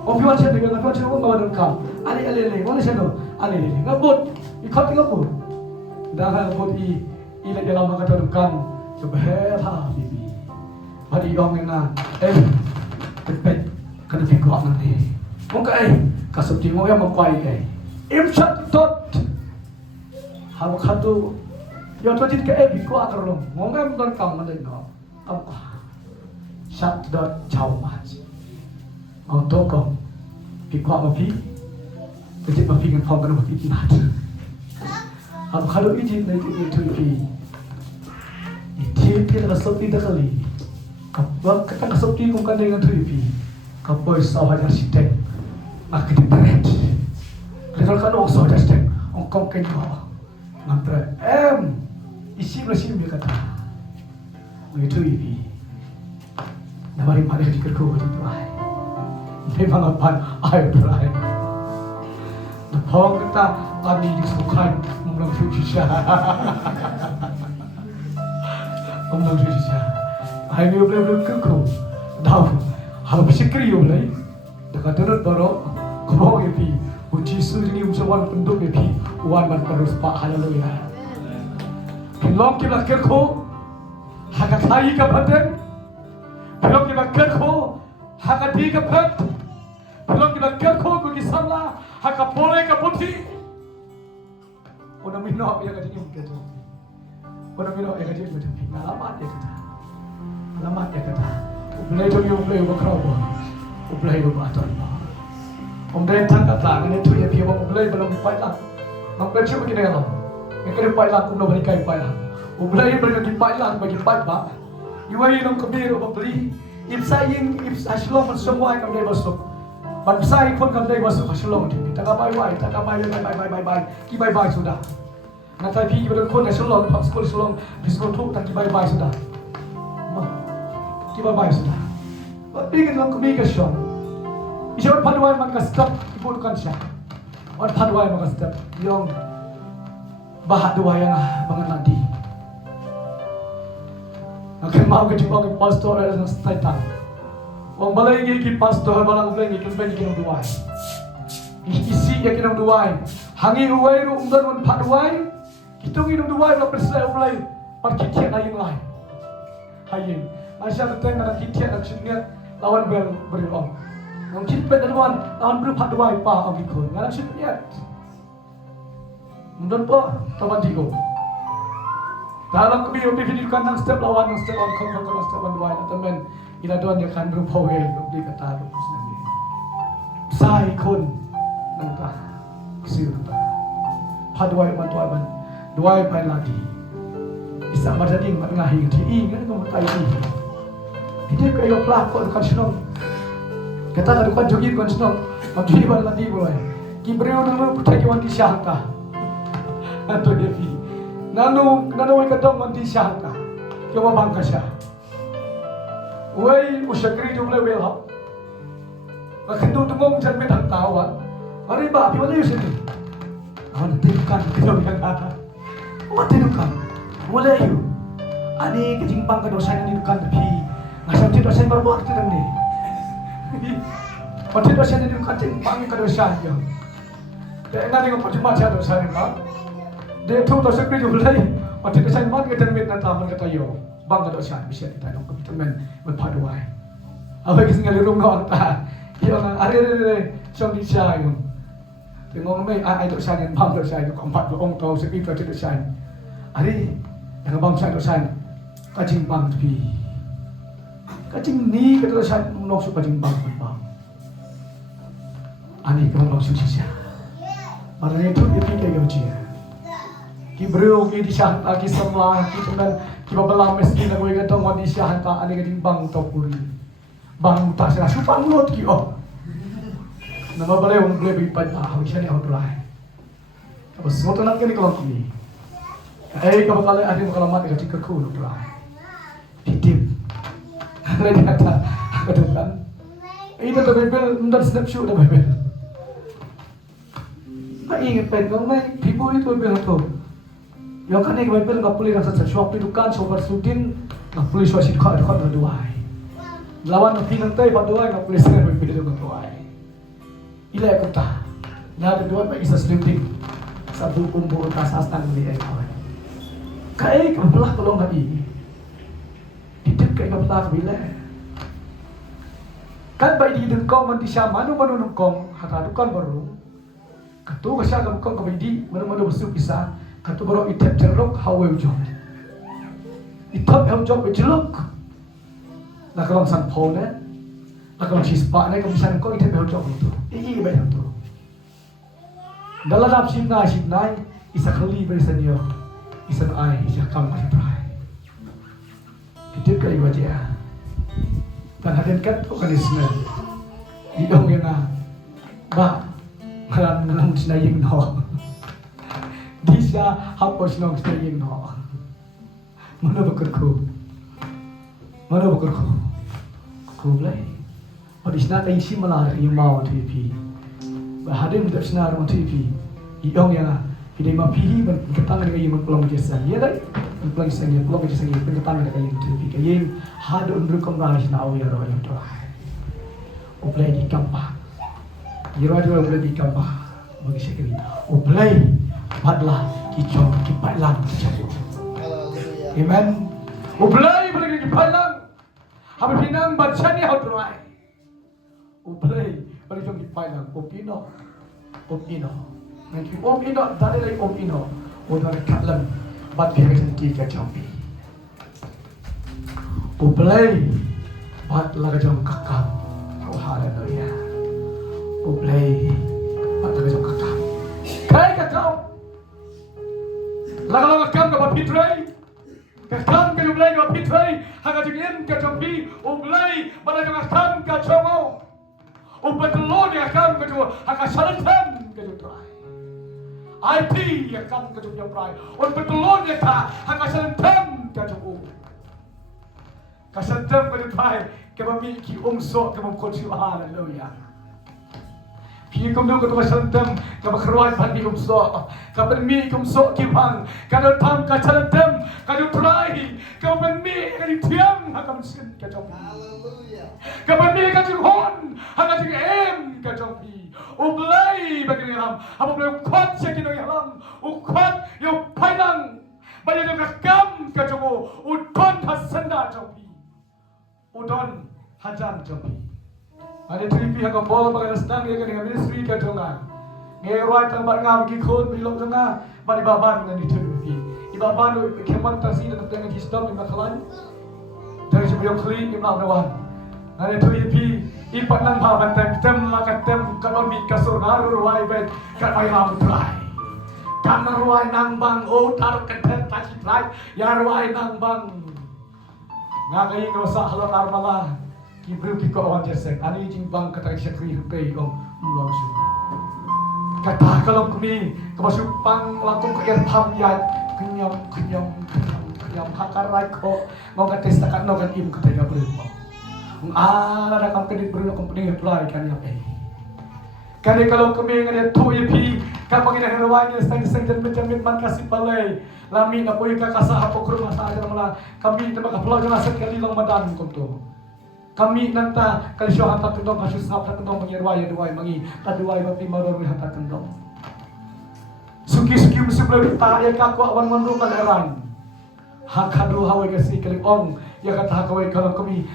Opiwan siya dengan apa siya ngawa ng kam. Ali wala siya no. Ali ngabot. Ikot ngabot. Dahil ngabot ila dalam mga kadungkan. Subhana bibi. Padi yong na pepet kada pigwa nanti. Mong kasubti mo yang magkwai kay. Imsat tot. Hawak hatu. Yo to jit kay bigwa karong. Mong don kam man no. Amka. Sat dot chau mas. Ông tốt công Vì qua một phí Tôi chết mà phí ngân phong gần một phí nát Họ khá đối ý chí này tự nhiên thôi phí Ý thiên là sốc đi tất cả lý Vâng, các sốc đi cũng cần nên thôi phí Các bơi sau hai nhà sĩ tên Mà cái tình internet Cái đó khá đối sau hai nhà sĩ tên Ông công kênh họ Ngắm trời Em Ý xìm là xìm việc kata Người thôi phí Nama rin pada di kerku di tuai Memang apa air berai. Napong kita kami disukai umlang susah. Umlang susah. Air ni boleh kerku. Dah, harus bersikri boleh. Dekat terus baru kau epi. Uji suri usahawan penduk epi. Wan man terus pak haleluya. Belum kita kerku. Hakat lagi ke badan. Belum kita kerku. Hakat di ke badan. Belum kita kerko ko kisala haka pole ka puti. Ona mino ya ka dinyum ka to. Ona mino ya ka dinyum ka to. Alamat ya kata. Alamat ya kata. Ublay to yung ublay ba kraw ba. Ublay ba aton ba. Umday tan kata ngene to ya piyo ublay ba lang pai lang. Mang ka chiu kini lang. Ngene pai lang kum no bali kai pai lang. Ublay ba lang pai lang bagi pai ba. Iwai nang kabiro ba bali. Ipsaying ipsaslong man semua kam dai basok. Bansai pun kan dai masuk hasilong ti. Tak bye bye. Ki bye bye sudah. Nanti pi ibarat kon hasilong pak sekolah hasilong diskon tu tak ki bye bye sudah. Ki bye bye sudah. Tapi kan kami kesyon. Isyon paduai man kastab ibu kan siya. Wan paduai man kastab yung bahat dua yang banget nanti. Akan mau kejumpa ke pastor ada yang setan. Wang balay ki pastor balang ublay ki kan kinong duway. Isi ya kinong duway. Hangi uway ro umdan wan paduay. Kitong kinong duway la persa ublay parkitian ayin lain. Hayin. Asya teteng na kitian nak sunniat lawan bel berilong. Nang cipet lawan lawan bru paduay pa ang ikon. Ngalang sunniat. Umdan po taman digo. Dalam kebiyo dividikan nang step lawan nang step on kong step on duway na tamen Inadon ya kan rupawel di kata rupus nabi. Sai kun nanta kusir ta. Padwai man duai pai lagi. Isa madading mat ngahi ti ingan ko matai ti. Tidak kayo pelakon kan senong. Kata ada kan jogi kan senong. Mati ban lagi boleh. Kibreo nang putai ki wanti syahta. Atau devi. Nanu ikatong wanti syahta. Kau bangka syah. Wei usagri tu boleh wel hap. Makin tu tunggu jangan medang tawan. Hari ba pi boleh sini. Awan tidukan kalau yang ada. Awan tidukan. Boleh you. Ani kejimpang kedosa yang tidukan tapi ngasam tidur saya berbuat tu ni. Pati dosa yang tidukan jimpang kedosa yang. Dia ngani ngapa cuma jatuh dosa ni bang. Dia tu dosa kiri tu boleh. Pati dosa yang mana kita med nanti aman kata yo. Bang kedosa bisa kita dong teman berpaduai. Apa kisah ngalirung nak tak? Iya kan, ada song di sana itu. Tengok mai ai dosa yang bang dosa itu keempat orang tahu sepi tu dosa. Ada yang bang dosa kacing bang tapi kacing ni kita dosa menok supaya kacing bang. Ani kalau bang susah. Mana itu dia kayak macam Kibreo ki di sana ki semua ki teman ki babelah meski nak boleh kata ngadi sana ada kacing bang topuri. Bang tak serah supang lot ki oh. Nama boleh orang boleh berlipat tahu macam ni orang lain. Apa semua tu nak kini kalau kini. Kalau kalau ada kalau mati ketika kau orang lain. Titip. Lagi kata betul kan? Itu tu Bible mendak snapshot dah Bible. Nak ingat pen kau mai Bible itu Bible tu. Yang kan ni Bible tak boleh rasa shop di dukan shop sudin tak boleh suasi dekat dua. Lawan pinang tay paduai tak boleh senang Bible tu paduai. Ila kata, nak dua pak isa sleeping, satu kumpul kasas tang di kawan. Kai kebelah kalau nggak ini, tidak kai kebelah bila. Kan bayi di dengkong mandi sama, manu dengkong, hata dukan baru. Katu kasih dengkong kabidi, manu besuk bisa. Katu baru itep jeruk hawe ujung. Itep ujung jeruk. Nak kalau sang pole. Kalau sispa ni kebiasaan kau itu betul betul. Ini banyak tu. Dalam nafsi nai isa kali bersenya, isa ai isa kam berai. Itu kali wajah. Dan hadir kat tu kan isna. Hidung yang ba ngalam sinaying no. Disa hapos nong sinaying no. Mana bekerku? Ku belai. Di sana isi malah yang mau TV. Bahagian untuk sana rumah TV. Iong yang tidak mau pilih berketangan dengan yang pelong jasa. Ya kan? Pelong jasa yang berketangan dengan yang TV. Yang ada untuk kembali sana awal orang yang doa. Uplay di kampah. Jiro ada uplay di kampah. Bagi sekali. Uplay padlah kicau kipat lang kicau. Amen. Uplay boleh kipat lang. Habis pinang baca ni how doa. Uplay, pada jom kipai lang, opino. Nanti opino, dari lagi opino. Udah kalam, bat biar kita tiga jampi. Uplay, bat laga jom kakam. Oh haleluya. Uplay, bat laga jom kakam. Kaya kakam. Laga kakam ke bat pitray. Kakam ke uplay ke bat pitray. Haga jengin ke jampi. Uplay, pada jom kakam ke jomo. Umpatulon yang akan kedua akan salantan kedua. IP yang akan kedua prai. Umpatulon yang akan salantan kedua. Kasantan kedua kemamiki umso kemamkoti haleluya. Pikum dulu kedua salantan kemakruan pandi umso. Kemamiki umso kimang. Kadang tam kasalantan kadang prai. Kemamiki kadang akan sen kedua. Haleluya. Kemamiki kadang hon. Hanga jeng em kacang pi, ublay bagi ngeram, apa boleh kuat sekian ngeram, ukuat yang panjang, banyak yang kakam kacang udon hasenda kacang pi, udon hajan kacang pi. Ada tripi hanga bol bagi nasdang yang dengan ministry kacangan, ngerai tempat ngam kikun bilong tengah, bagi baban dengan ditripi, ibaban keman tasir dan dengan histam di makalan, dari sebelum kali di melawan. Nane tu ipi ipat nang baban tem lakat tem kalau mi kasur ngaru ruai bet kat ai ram trai. Kamar ruai nang bang tar ketet tak trai ya ruai nang bang. Ngakai ko sa halon armala kibru ki ko on jesek ani jing bang kata sekri pe om long su. Kata kalau kami kemasupan lakum ke irham ya kenyam hakar rai ko ngogat testakat ngogat im kata ya bermo. Ala na company Bruno company apply kan ya pe. Kani kalau kami ngade tu ipi kapang ina herwanya stang jamin man kasih palai. Lami na poi ka kasa hapo kurma sa aja mala kami na makaplo jana set kali long madan konto. Kami nanta kali syo hata kendong kasus hata kendong mengirwaya duai mangi taduai bapi maror hata kendong. Suki musibla ta ya ka ko awan mandu kaleran. Hakadu hawai kasi kali ong ya kata kawai kalau kami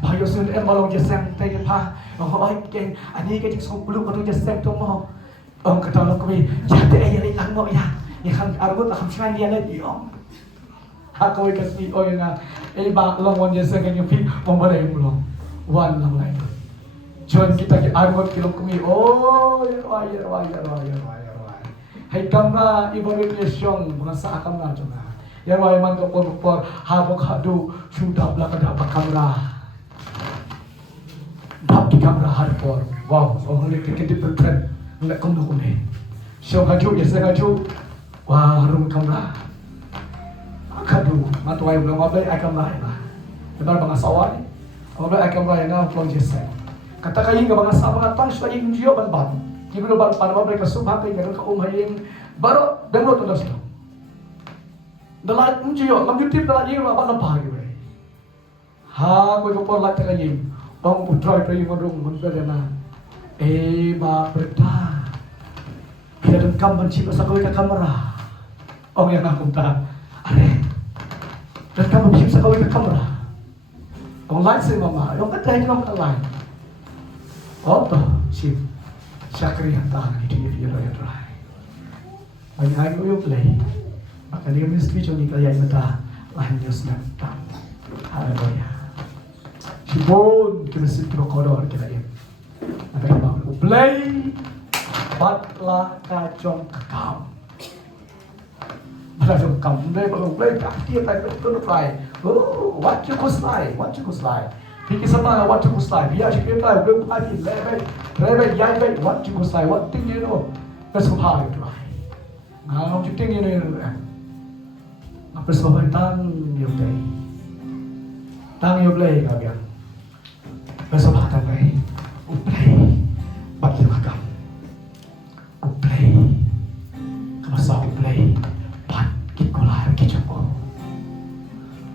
payo sun malong jesem te pa ai ke ani ke jik so bulu ko jesem to mo ong kata lo kami jate ya li ang mo ya kan arbut akam shan dia le ong hakawai kasi o ya ba long won jesem kan yupi mo bare mo wan lang lai jon kita ki arbut kilo kami ya hai kamra ibarat lesyong masa akam na jona ya wai man ko por habok hadu sudah belaka dapat kamera dapat kamera hardcore wow only ticket different nggak kondo kone so haju ya saya haju wah harum kamera kadu matuai belum apa ai kamera lah lebar bang sawai apa ai kamera yang ngam plong jese kata kayin ga bang sawai tan so ing jio ban ban kibro ban pan ba mereka subha kai ga ka haying baru demo to das dalam unjio ngam YouTube dalam ini apa nampak gitu. Ha, kau jumpa lagi lagi. Bang putra itu yang mandung mandana. Ba berda. Kita dengkam benci pasal kau ikat kamera. Oh yang aku tak. Are. Dengkam benci pasal kau ikat kamera. Orang lain sih mama. Yang kata yang orang lain. Oh toh si Syakri hantar di dia royal drive. Banyak yang play. Maka dia mesti cuni kaya mata lanjut nanta. Haleluya. Sibon kita situ kodor kita ini. Ada bang ublay batla kacong kakam. Bala jom kam ublay bala ublay dia tak betul fly. Oh, what you kuslai. Pikir sama what you kuslai. Biar si kita belum pagi lebe yai what you kuslai. What thing you know? Kesuhar itu. Ngam cuting you know. Apa sebab tang yoblay kagak besok tang lay uplay bagi makam uplay kamasa uplay pat kikola kicopo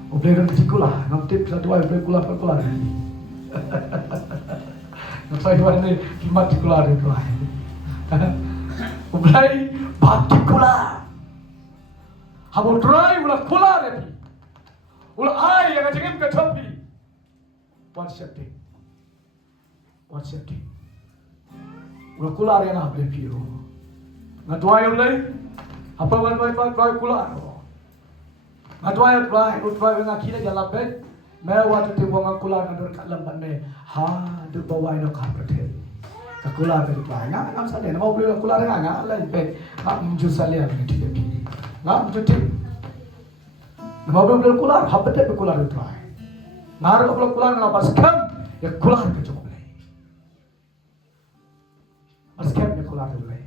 uplay kan kikola ngam tip satu ay uplay kula ngasay wani kimat kikola uplay pat kikola Habo try ulah kula repi. Ulah ai yang ngajengin ke topi. One setting. Ulah kula yang nak beli piro. Ngadwai ulai. Apa wan kula. Ngadwai dengan kira jalan bet. Mewah tu tiwang kula ngadur kat lambat me. Ha, tu bawa ino kah berdet. Kula tu bawa. Ngam saleh. Mau beli kula ngam lain bet. Ngam menjual saleh begitu dia. Ngam cuti. Nama belum kular, habitat berkular itu ay. Naruh belum kular ngapa skam, ya kular ke cukup leh. Skam ya kular itu leh.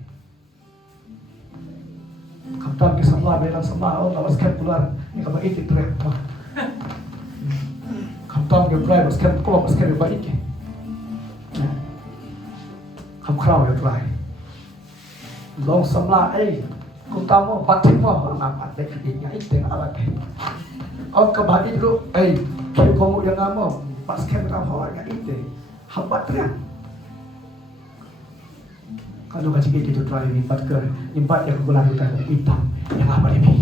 Kapten ke sebelah belan sebelah, oh ngapa skam kular, ni ngapa ikut trek. Kapten ke driver skam kular, skam ngapa ikut. Ham kerau ya driver. Long sebelah kung tamu batik mo ngapa dek dia itu alat. Oh kebadi dulu, kau kamu yang ngamo pas kamera hawa itu, hambat teriak. Kalau kasih gitu try impat yang kular itu hitam yang apa lebih.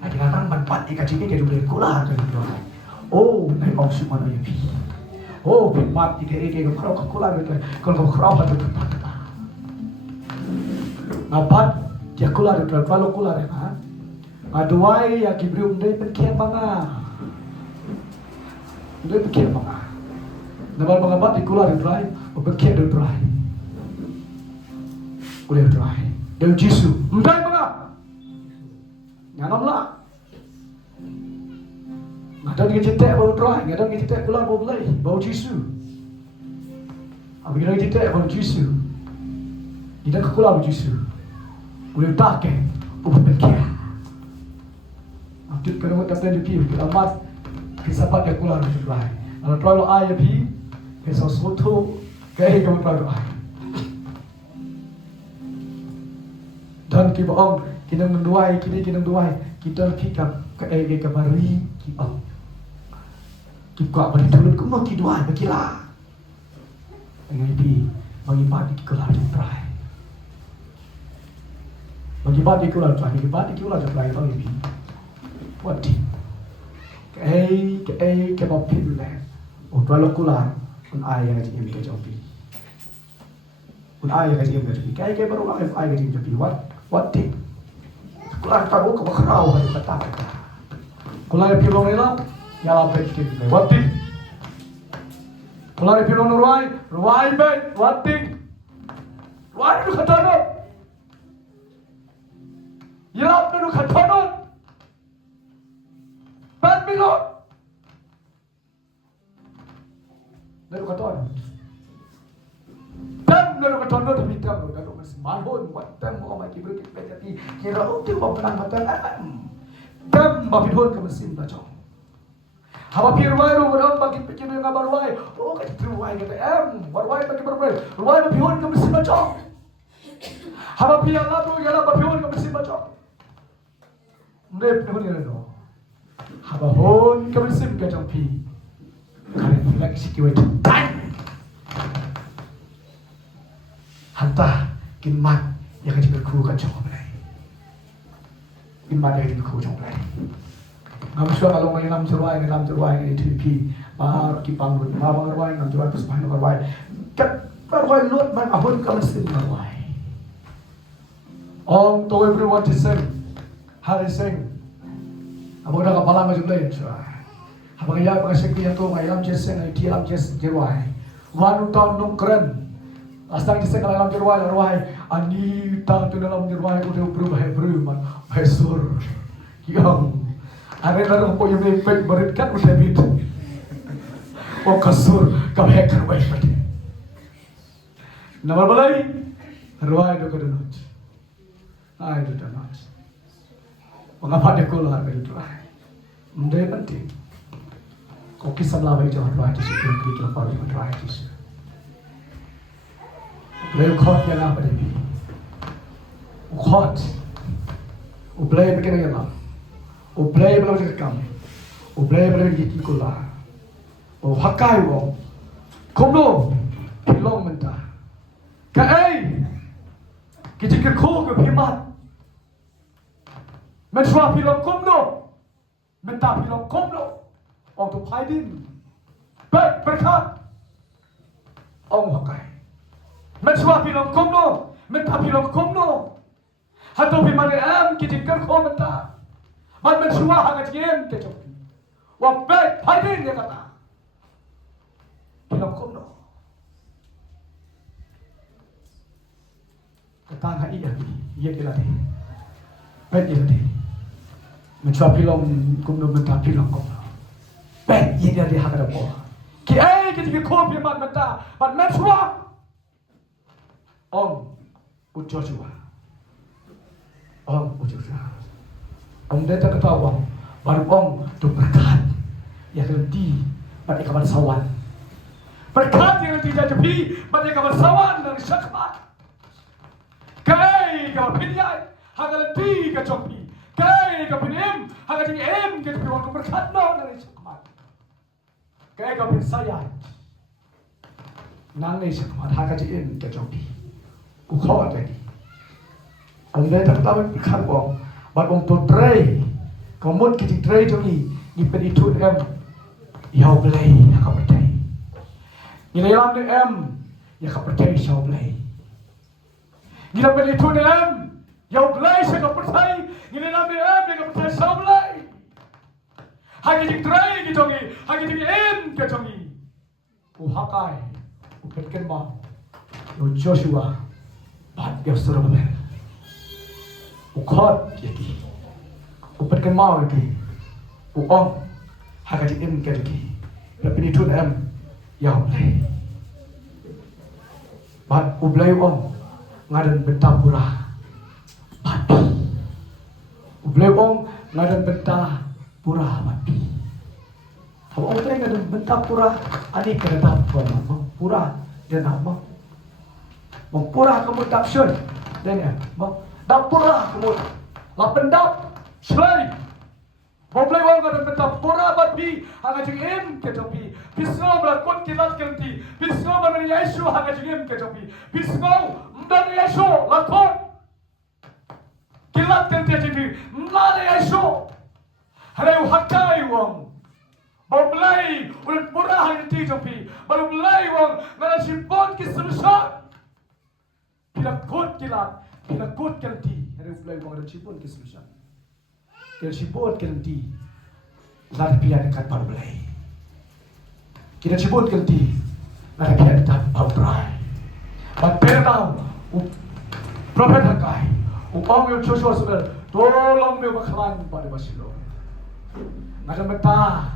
Ada orang manfaat kasih gitu boleh kular kan itu. Oh, naik opsi mana lebih. Oh, impat itu kalau kular itu kalau kerap itu kata. Nampak ya kular itu kalau kular ya. Aduai ya kibrium dari penkian mana? Dari penkian mana? Namal mga bat ikula de dry, o bekhe de dry. Ule dry. De Jisu. Mdai mga. Ngam la. Ngadon ke cetek bau dry, ngadon ke cetek kula bau belai, bau Jisu. Abi ngadon cetek bau Jisu. Ida ke kula bau Jisu. Ule take, o bekhe. Abdul kalau kata dia pergi amat kesapat dia kula de dry. Kalau terlalu air pergi, kesal soto, kayak kamu terlalu air. Dan kita orang kita menduai, kita fikir ke kabari kita. Kita beri turun ke mau kita duai berkilah. Dengan ini bagi padi kita lagi try. Bagi padi kita lagi try bagi ini. What di? Ke mau pilih. Untuk lokulan, un ayah yang jadi jobi, un ayah yang jadi jobi. Kayak baru ayah yang jadi jobi. What thing? Kulan tahu kau kerau hari petang. Kulan pilon ni lah, ya lah betul. What thing? Kulan pilon ruai bet. What thing? Ruai tu kata no. Ya lah tu kata no. Bet pilon. Lalu kata orang, lalu kata orang tu hitam, lalu masih malhon, buat orang macam berikut berjati, kira tu penang mata, bagi hon ke mesin bacang. Haba pirwai orang bagi pikir yang berwai, kan pirwai kata berwai bagi berwai, berwai bagi hon ke mesin bacang. Haba piang lalu ialah bagi hon ke mesin bacang. Mereka hon yang itu, haba hon ke mesin bacang pi. Kali pula kisi kiwai cepat. Hantah kimat yang kecil berku kacau mulai. Kimat yang berku kacau mulai. Ngamsua kalau ngam ceruai itu pi bar kipang lut mawang ceruai ngam ceruai puspan ceruai. Kat ceruai lut man ahun kamesin ceruai. Om toy everyone to sing. Hari sing. Abang dah kepala macam lain ceruai. Abang ya pengasih dia tu malam jesen ai dia lam jes jeruai. Wanu tahun nung keren. Astang jesen dalam jeruai ani tahun tu dalam jeruai udah berubah man besur. Yang ada dalam poin yang baik berikat udah bit. Oh kasur kau hacker baik pasti. Nama balai ruai do kedenut. Ai do kedenut. Mengapa dia keluar dari ruai? Menjadi penting. Kau kisah lawai jangan ruai di situ, kita pada ruai di situ. Beliau khot yang apa ini? Khot, beliau begini yang apa? Beliau belum cakap, beliau belum jadi kula. Hakai wong, kono pilong mentah. Kai, kita kerko ke pimat. Mensuap pilong kono, mentah pilong kono. Orang tu paidin, berkat, orang hakai. Mensuap pilong komno, mentah pilong komno. Hato pimane kita kerko mentah. Man mensuap hangat jem kecok. Wang paidin dia kata. Pilong komno. Kata ngai iya dia lagi. Bet dia lagi. Mensuap pilong komno mentah pilong komno. Bet dia hak ada po. Ki kita ko pi man mata, man meswa. Om Joshua. Om dia tak ketawa. Baru om tu berkat. Ya nanti pada kabar sawan. Berkat yang nanti jadi pada kabar sawan dari syakmat. Kai kabar pinjai, hak nanti kecopi. Kai kabar pinem, hak nanti kita piwang berkat no dari syakmat. Kaya kau pensaya, nang ni siapa dah kajian kecopi, ukau ada ni. Anda tak tahu ikan bong, bong tu tray, komod kita tray tu ni itu yau belai nak kau percaya. Nilai lam ni ya kau percaya yau belai. Nilai beli itu ni yau belai saya kau percaya. Nilai lam ni ya kau percaya yau belai. Hagi jing try ke jongi, hagi jing ke jongi. Hakai, Petkenma, Joshua, Bat Yosrobel, Ukot Yaki, Petkenma Yaki, Ukong, Hakati Im Kaki, Lapini to them, Yahweh. Bat Ublay Ong, Ngadan Betapura, Bat Ublay Ong, Ngadan Betapura, Bat. Kalau orang yang ada bentak pura, ani kena dapat pura dia nak mau pura kamu tak sure dan ya mau dak pura kamu lapan dak selai mau play orang ada bentak pura babi hanga jengim ketopi pisno berakon kilat kenti pisno benar Yesu hanga jengim ketopi pisno benar Yesu lakon kilat kenti jadi benar Yesu hari hakai wong Bablay, ulit murahan yung tijopi. Bablay wang nanasipon kisolusyon. Pinagkot kanti. Hari bablay wang nanasipon kisolusyon. Kinasipon kanti. Larapian dekat bablay. Kinasipon kanti. Larapian dekat bablay. Magperdaw, Prophet Hagai, upang yung Joshua sabi, tolong mo maklan pada basilo. Ngadamata,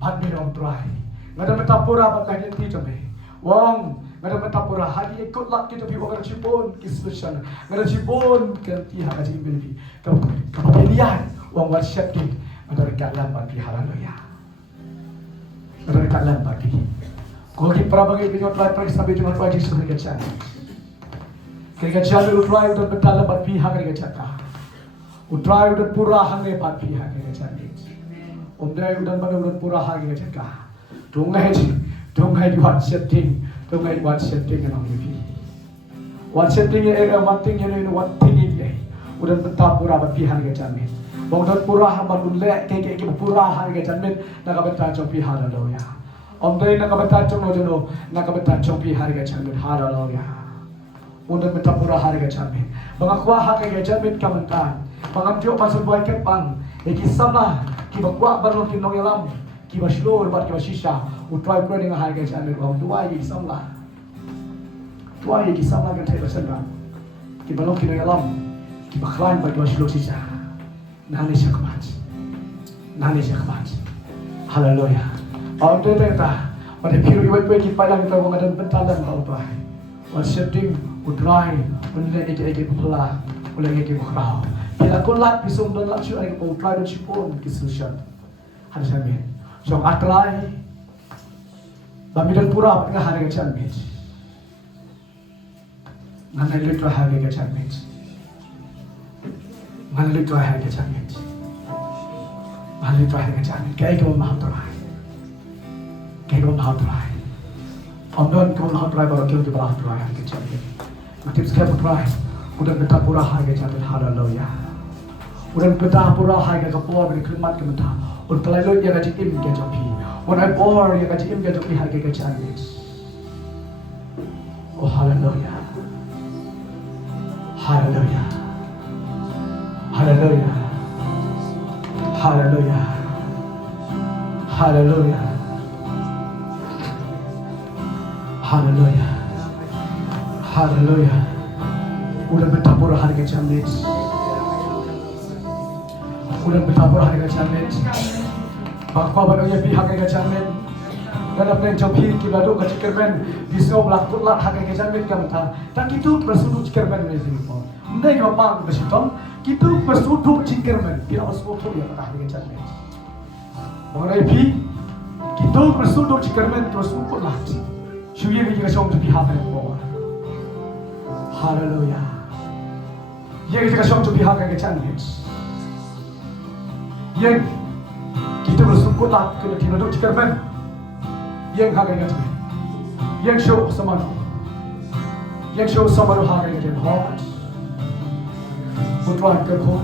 Bat minum try. Ngada metapura bat kain ti jobe. Wong ngada metapura hadi ikut lak kita pi wong cipon kislusan. Ngada cipon kanti ha kaji beli. Kapilian wong worship king ngada kalam bat pi haleluya. Ngada kalam bat pi. Kau ki prabagai video try sampai dengan try Jesus kerja. Kerja lu try udah betalam bat pi ha kerja ka. Utray udah pura hange bat pi ha kerja. Omday udan pada udan pura hagi ngeceka. Tungai di WhatsApp ting yang nampi. WhatsApp ting yang mating yang what ting ini. Udan betah pura bat pihan ngecamin. Bang udan pura hamba dulek keke pura hagi ngecamin. Naga betah cong pihan alo ya. Omday naga betah cong nojono naga betah cong pihan ngecamin halo ya. Udan betah pura hagi ngecamin. Bang akwa hagi ngecamin kamantan. Bang amjo pasal buat kepang. Eki sama kiba kuat baru kinong yalam kiba slur bat kiba shisha utrai pro dengan harga jamin orang tua ye samla kan thai basan kiba long kinong yalam kiba khlain bat kiba slur shisha nani syakmat haleluya au te ta pada piru iwet ki palang kita wong adan bentalan au tua wat setting utrai unle eke pula ulai eke bukrao bila kulat pisum dan lacu ay ko try dan sipon kisusyan. Hari samin. So atrai bamidan pura nga hari ka chanmit. Nanay litra hari ka chanmit. Nanay litra hari ka chanmit. Kaya ko mahutray. Omdon ko mahutray baru kyo di mahutray hari ka chanmit. Matips kaya mahutray. Udah betah pura hari ka chanmit. Haleluya. Udan betah pura hai ka kapua beri klimat ke mentah. Un pelai ya gaji im ke jopi. Un ai bor ya gaji im ke jopi hai ke chanit. Oh haleluya. Udan betah pura hari ke chanit. Udah betapur hari kecamen, bakwa bagainya pihak kecamen, dan apa yang cobi kita do kecermen, bisa melakukan lah hari kecamen kamta, tak itu bersudut cermen ni sini pun, ini yang mang bersitom, itu bersudut cermen, tidak bersudut ya hari kecamen, mengenai pi, itu bersudut cermen terus ukur lah, syukur kita syom pihak yang bawah, haleluya, ya kita syom pihak kecamen. Yang kita bersyukur lah kena tinaduk cermen yang harga gaji yang show sama harga gaji hot putra kerja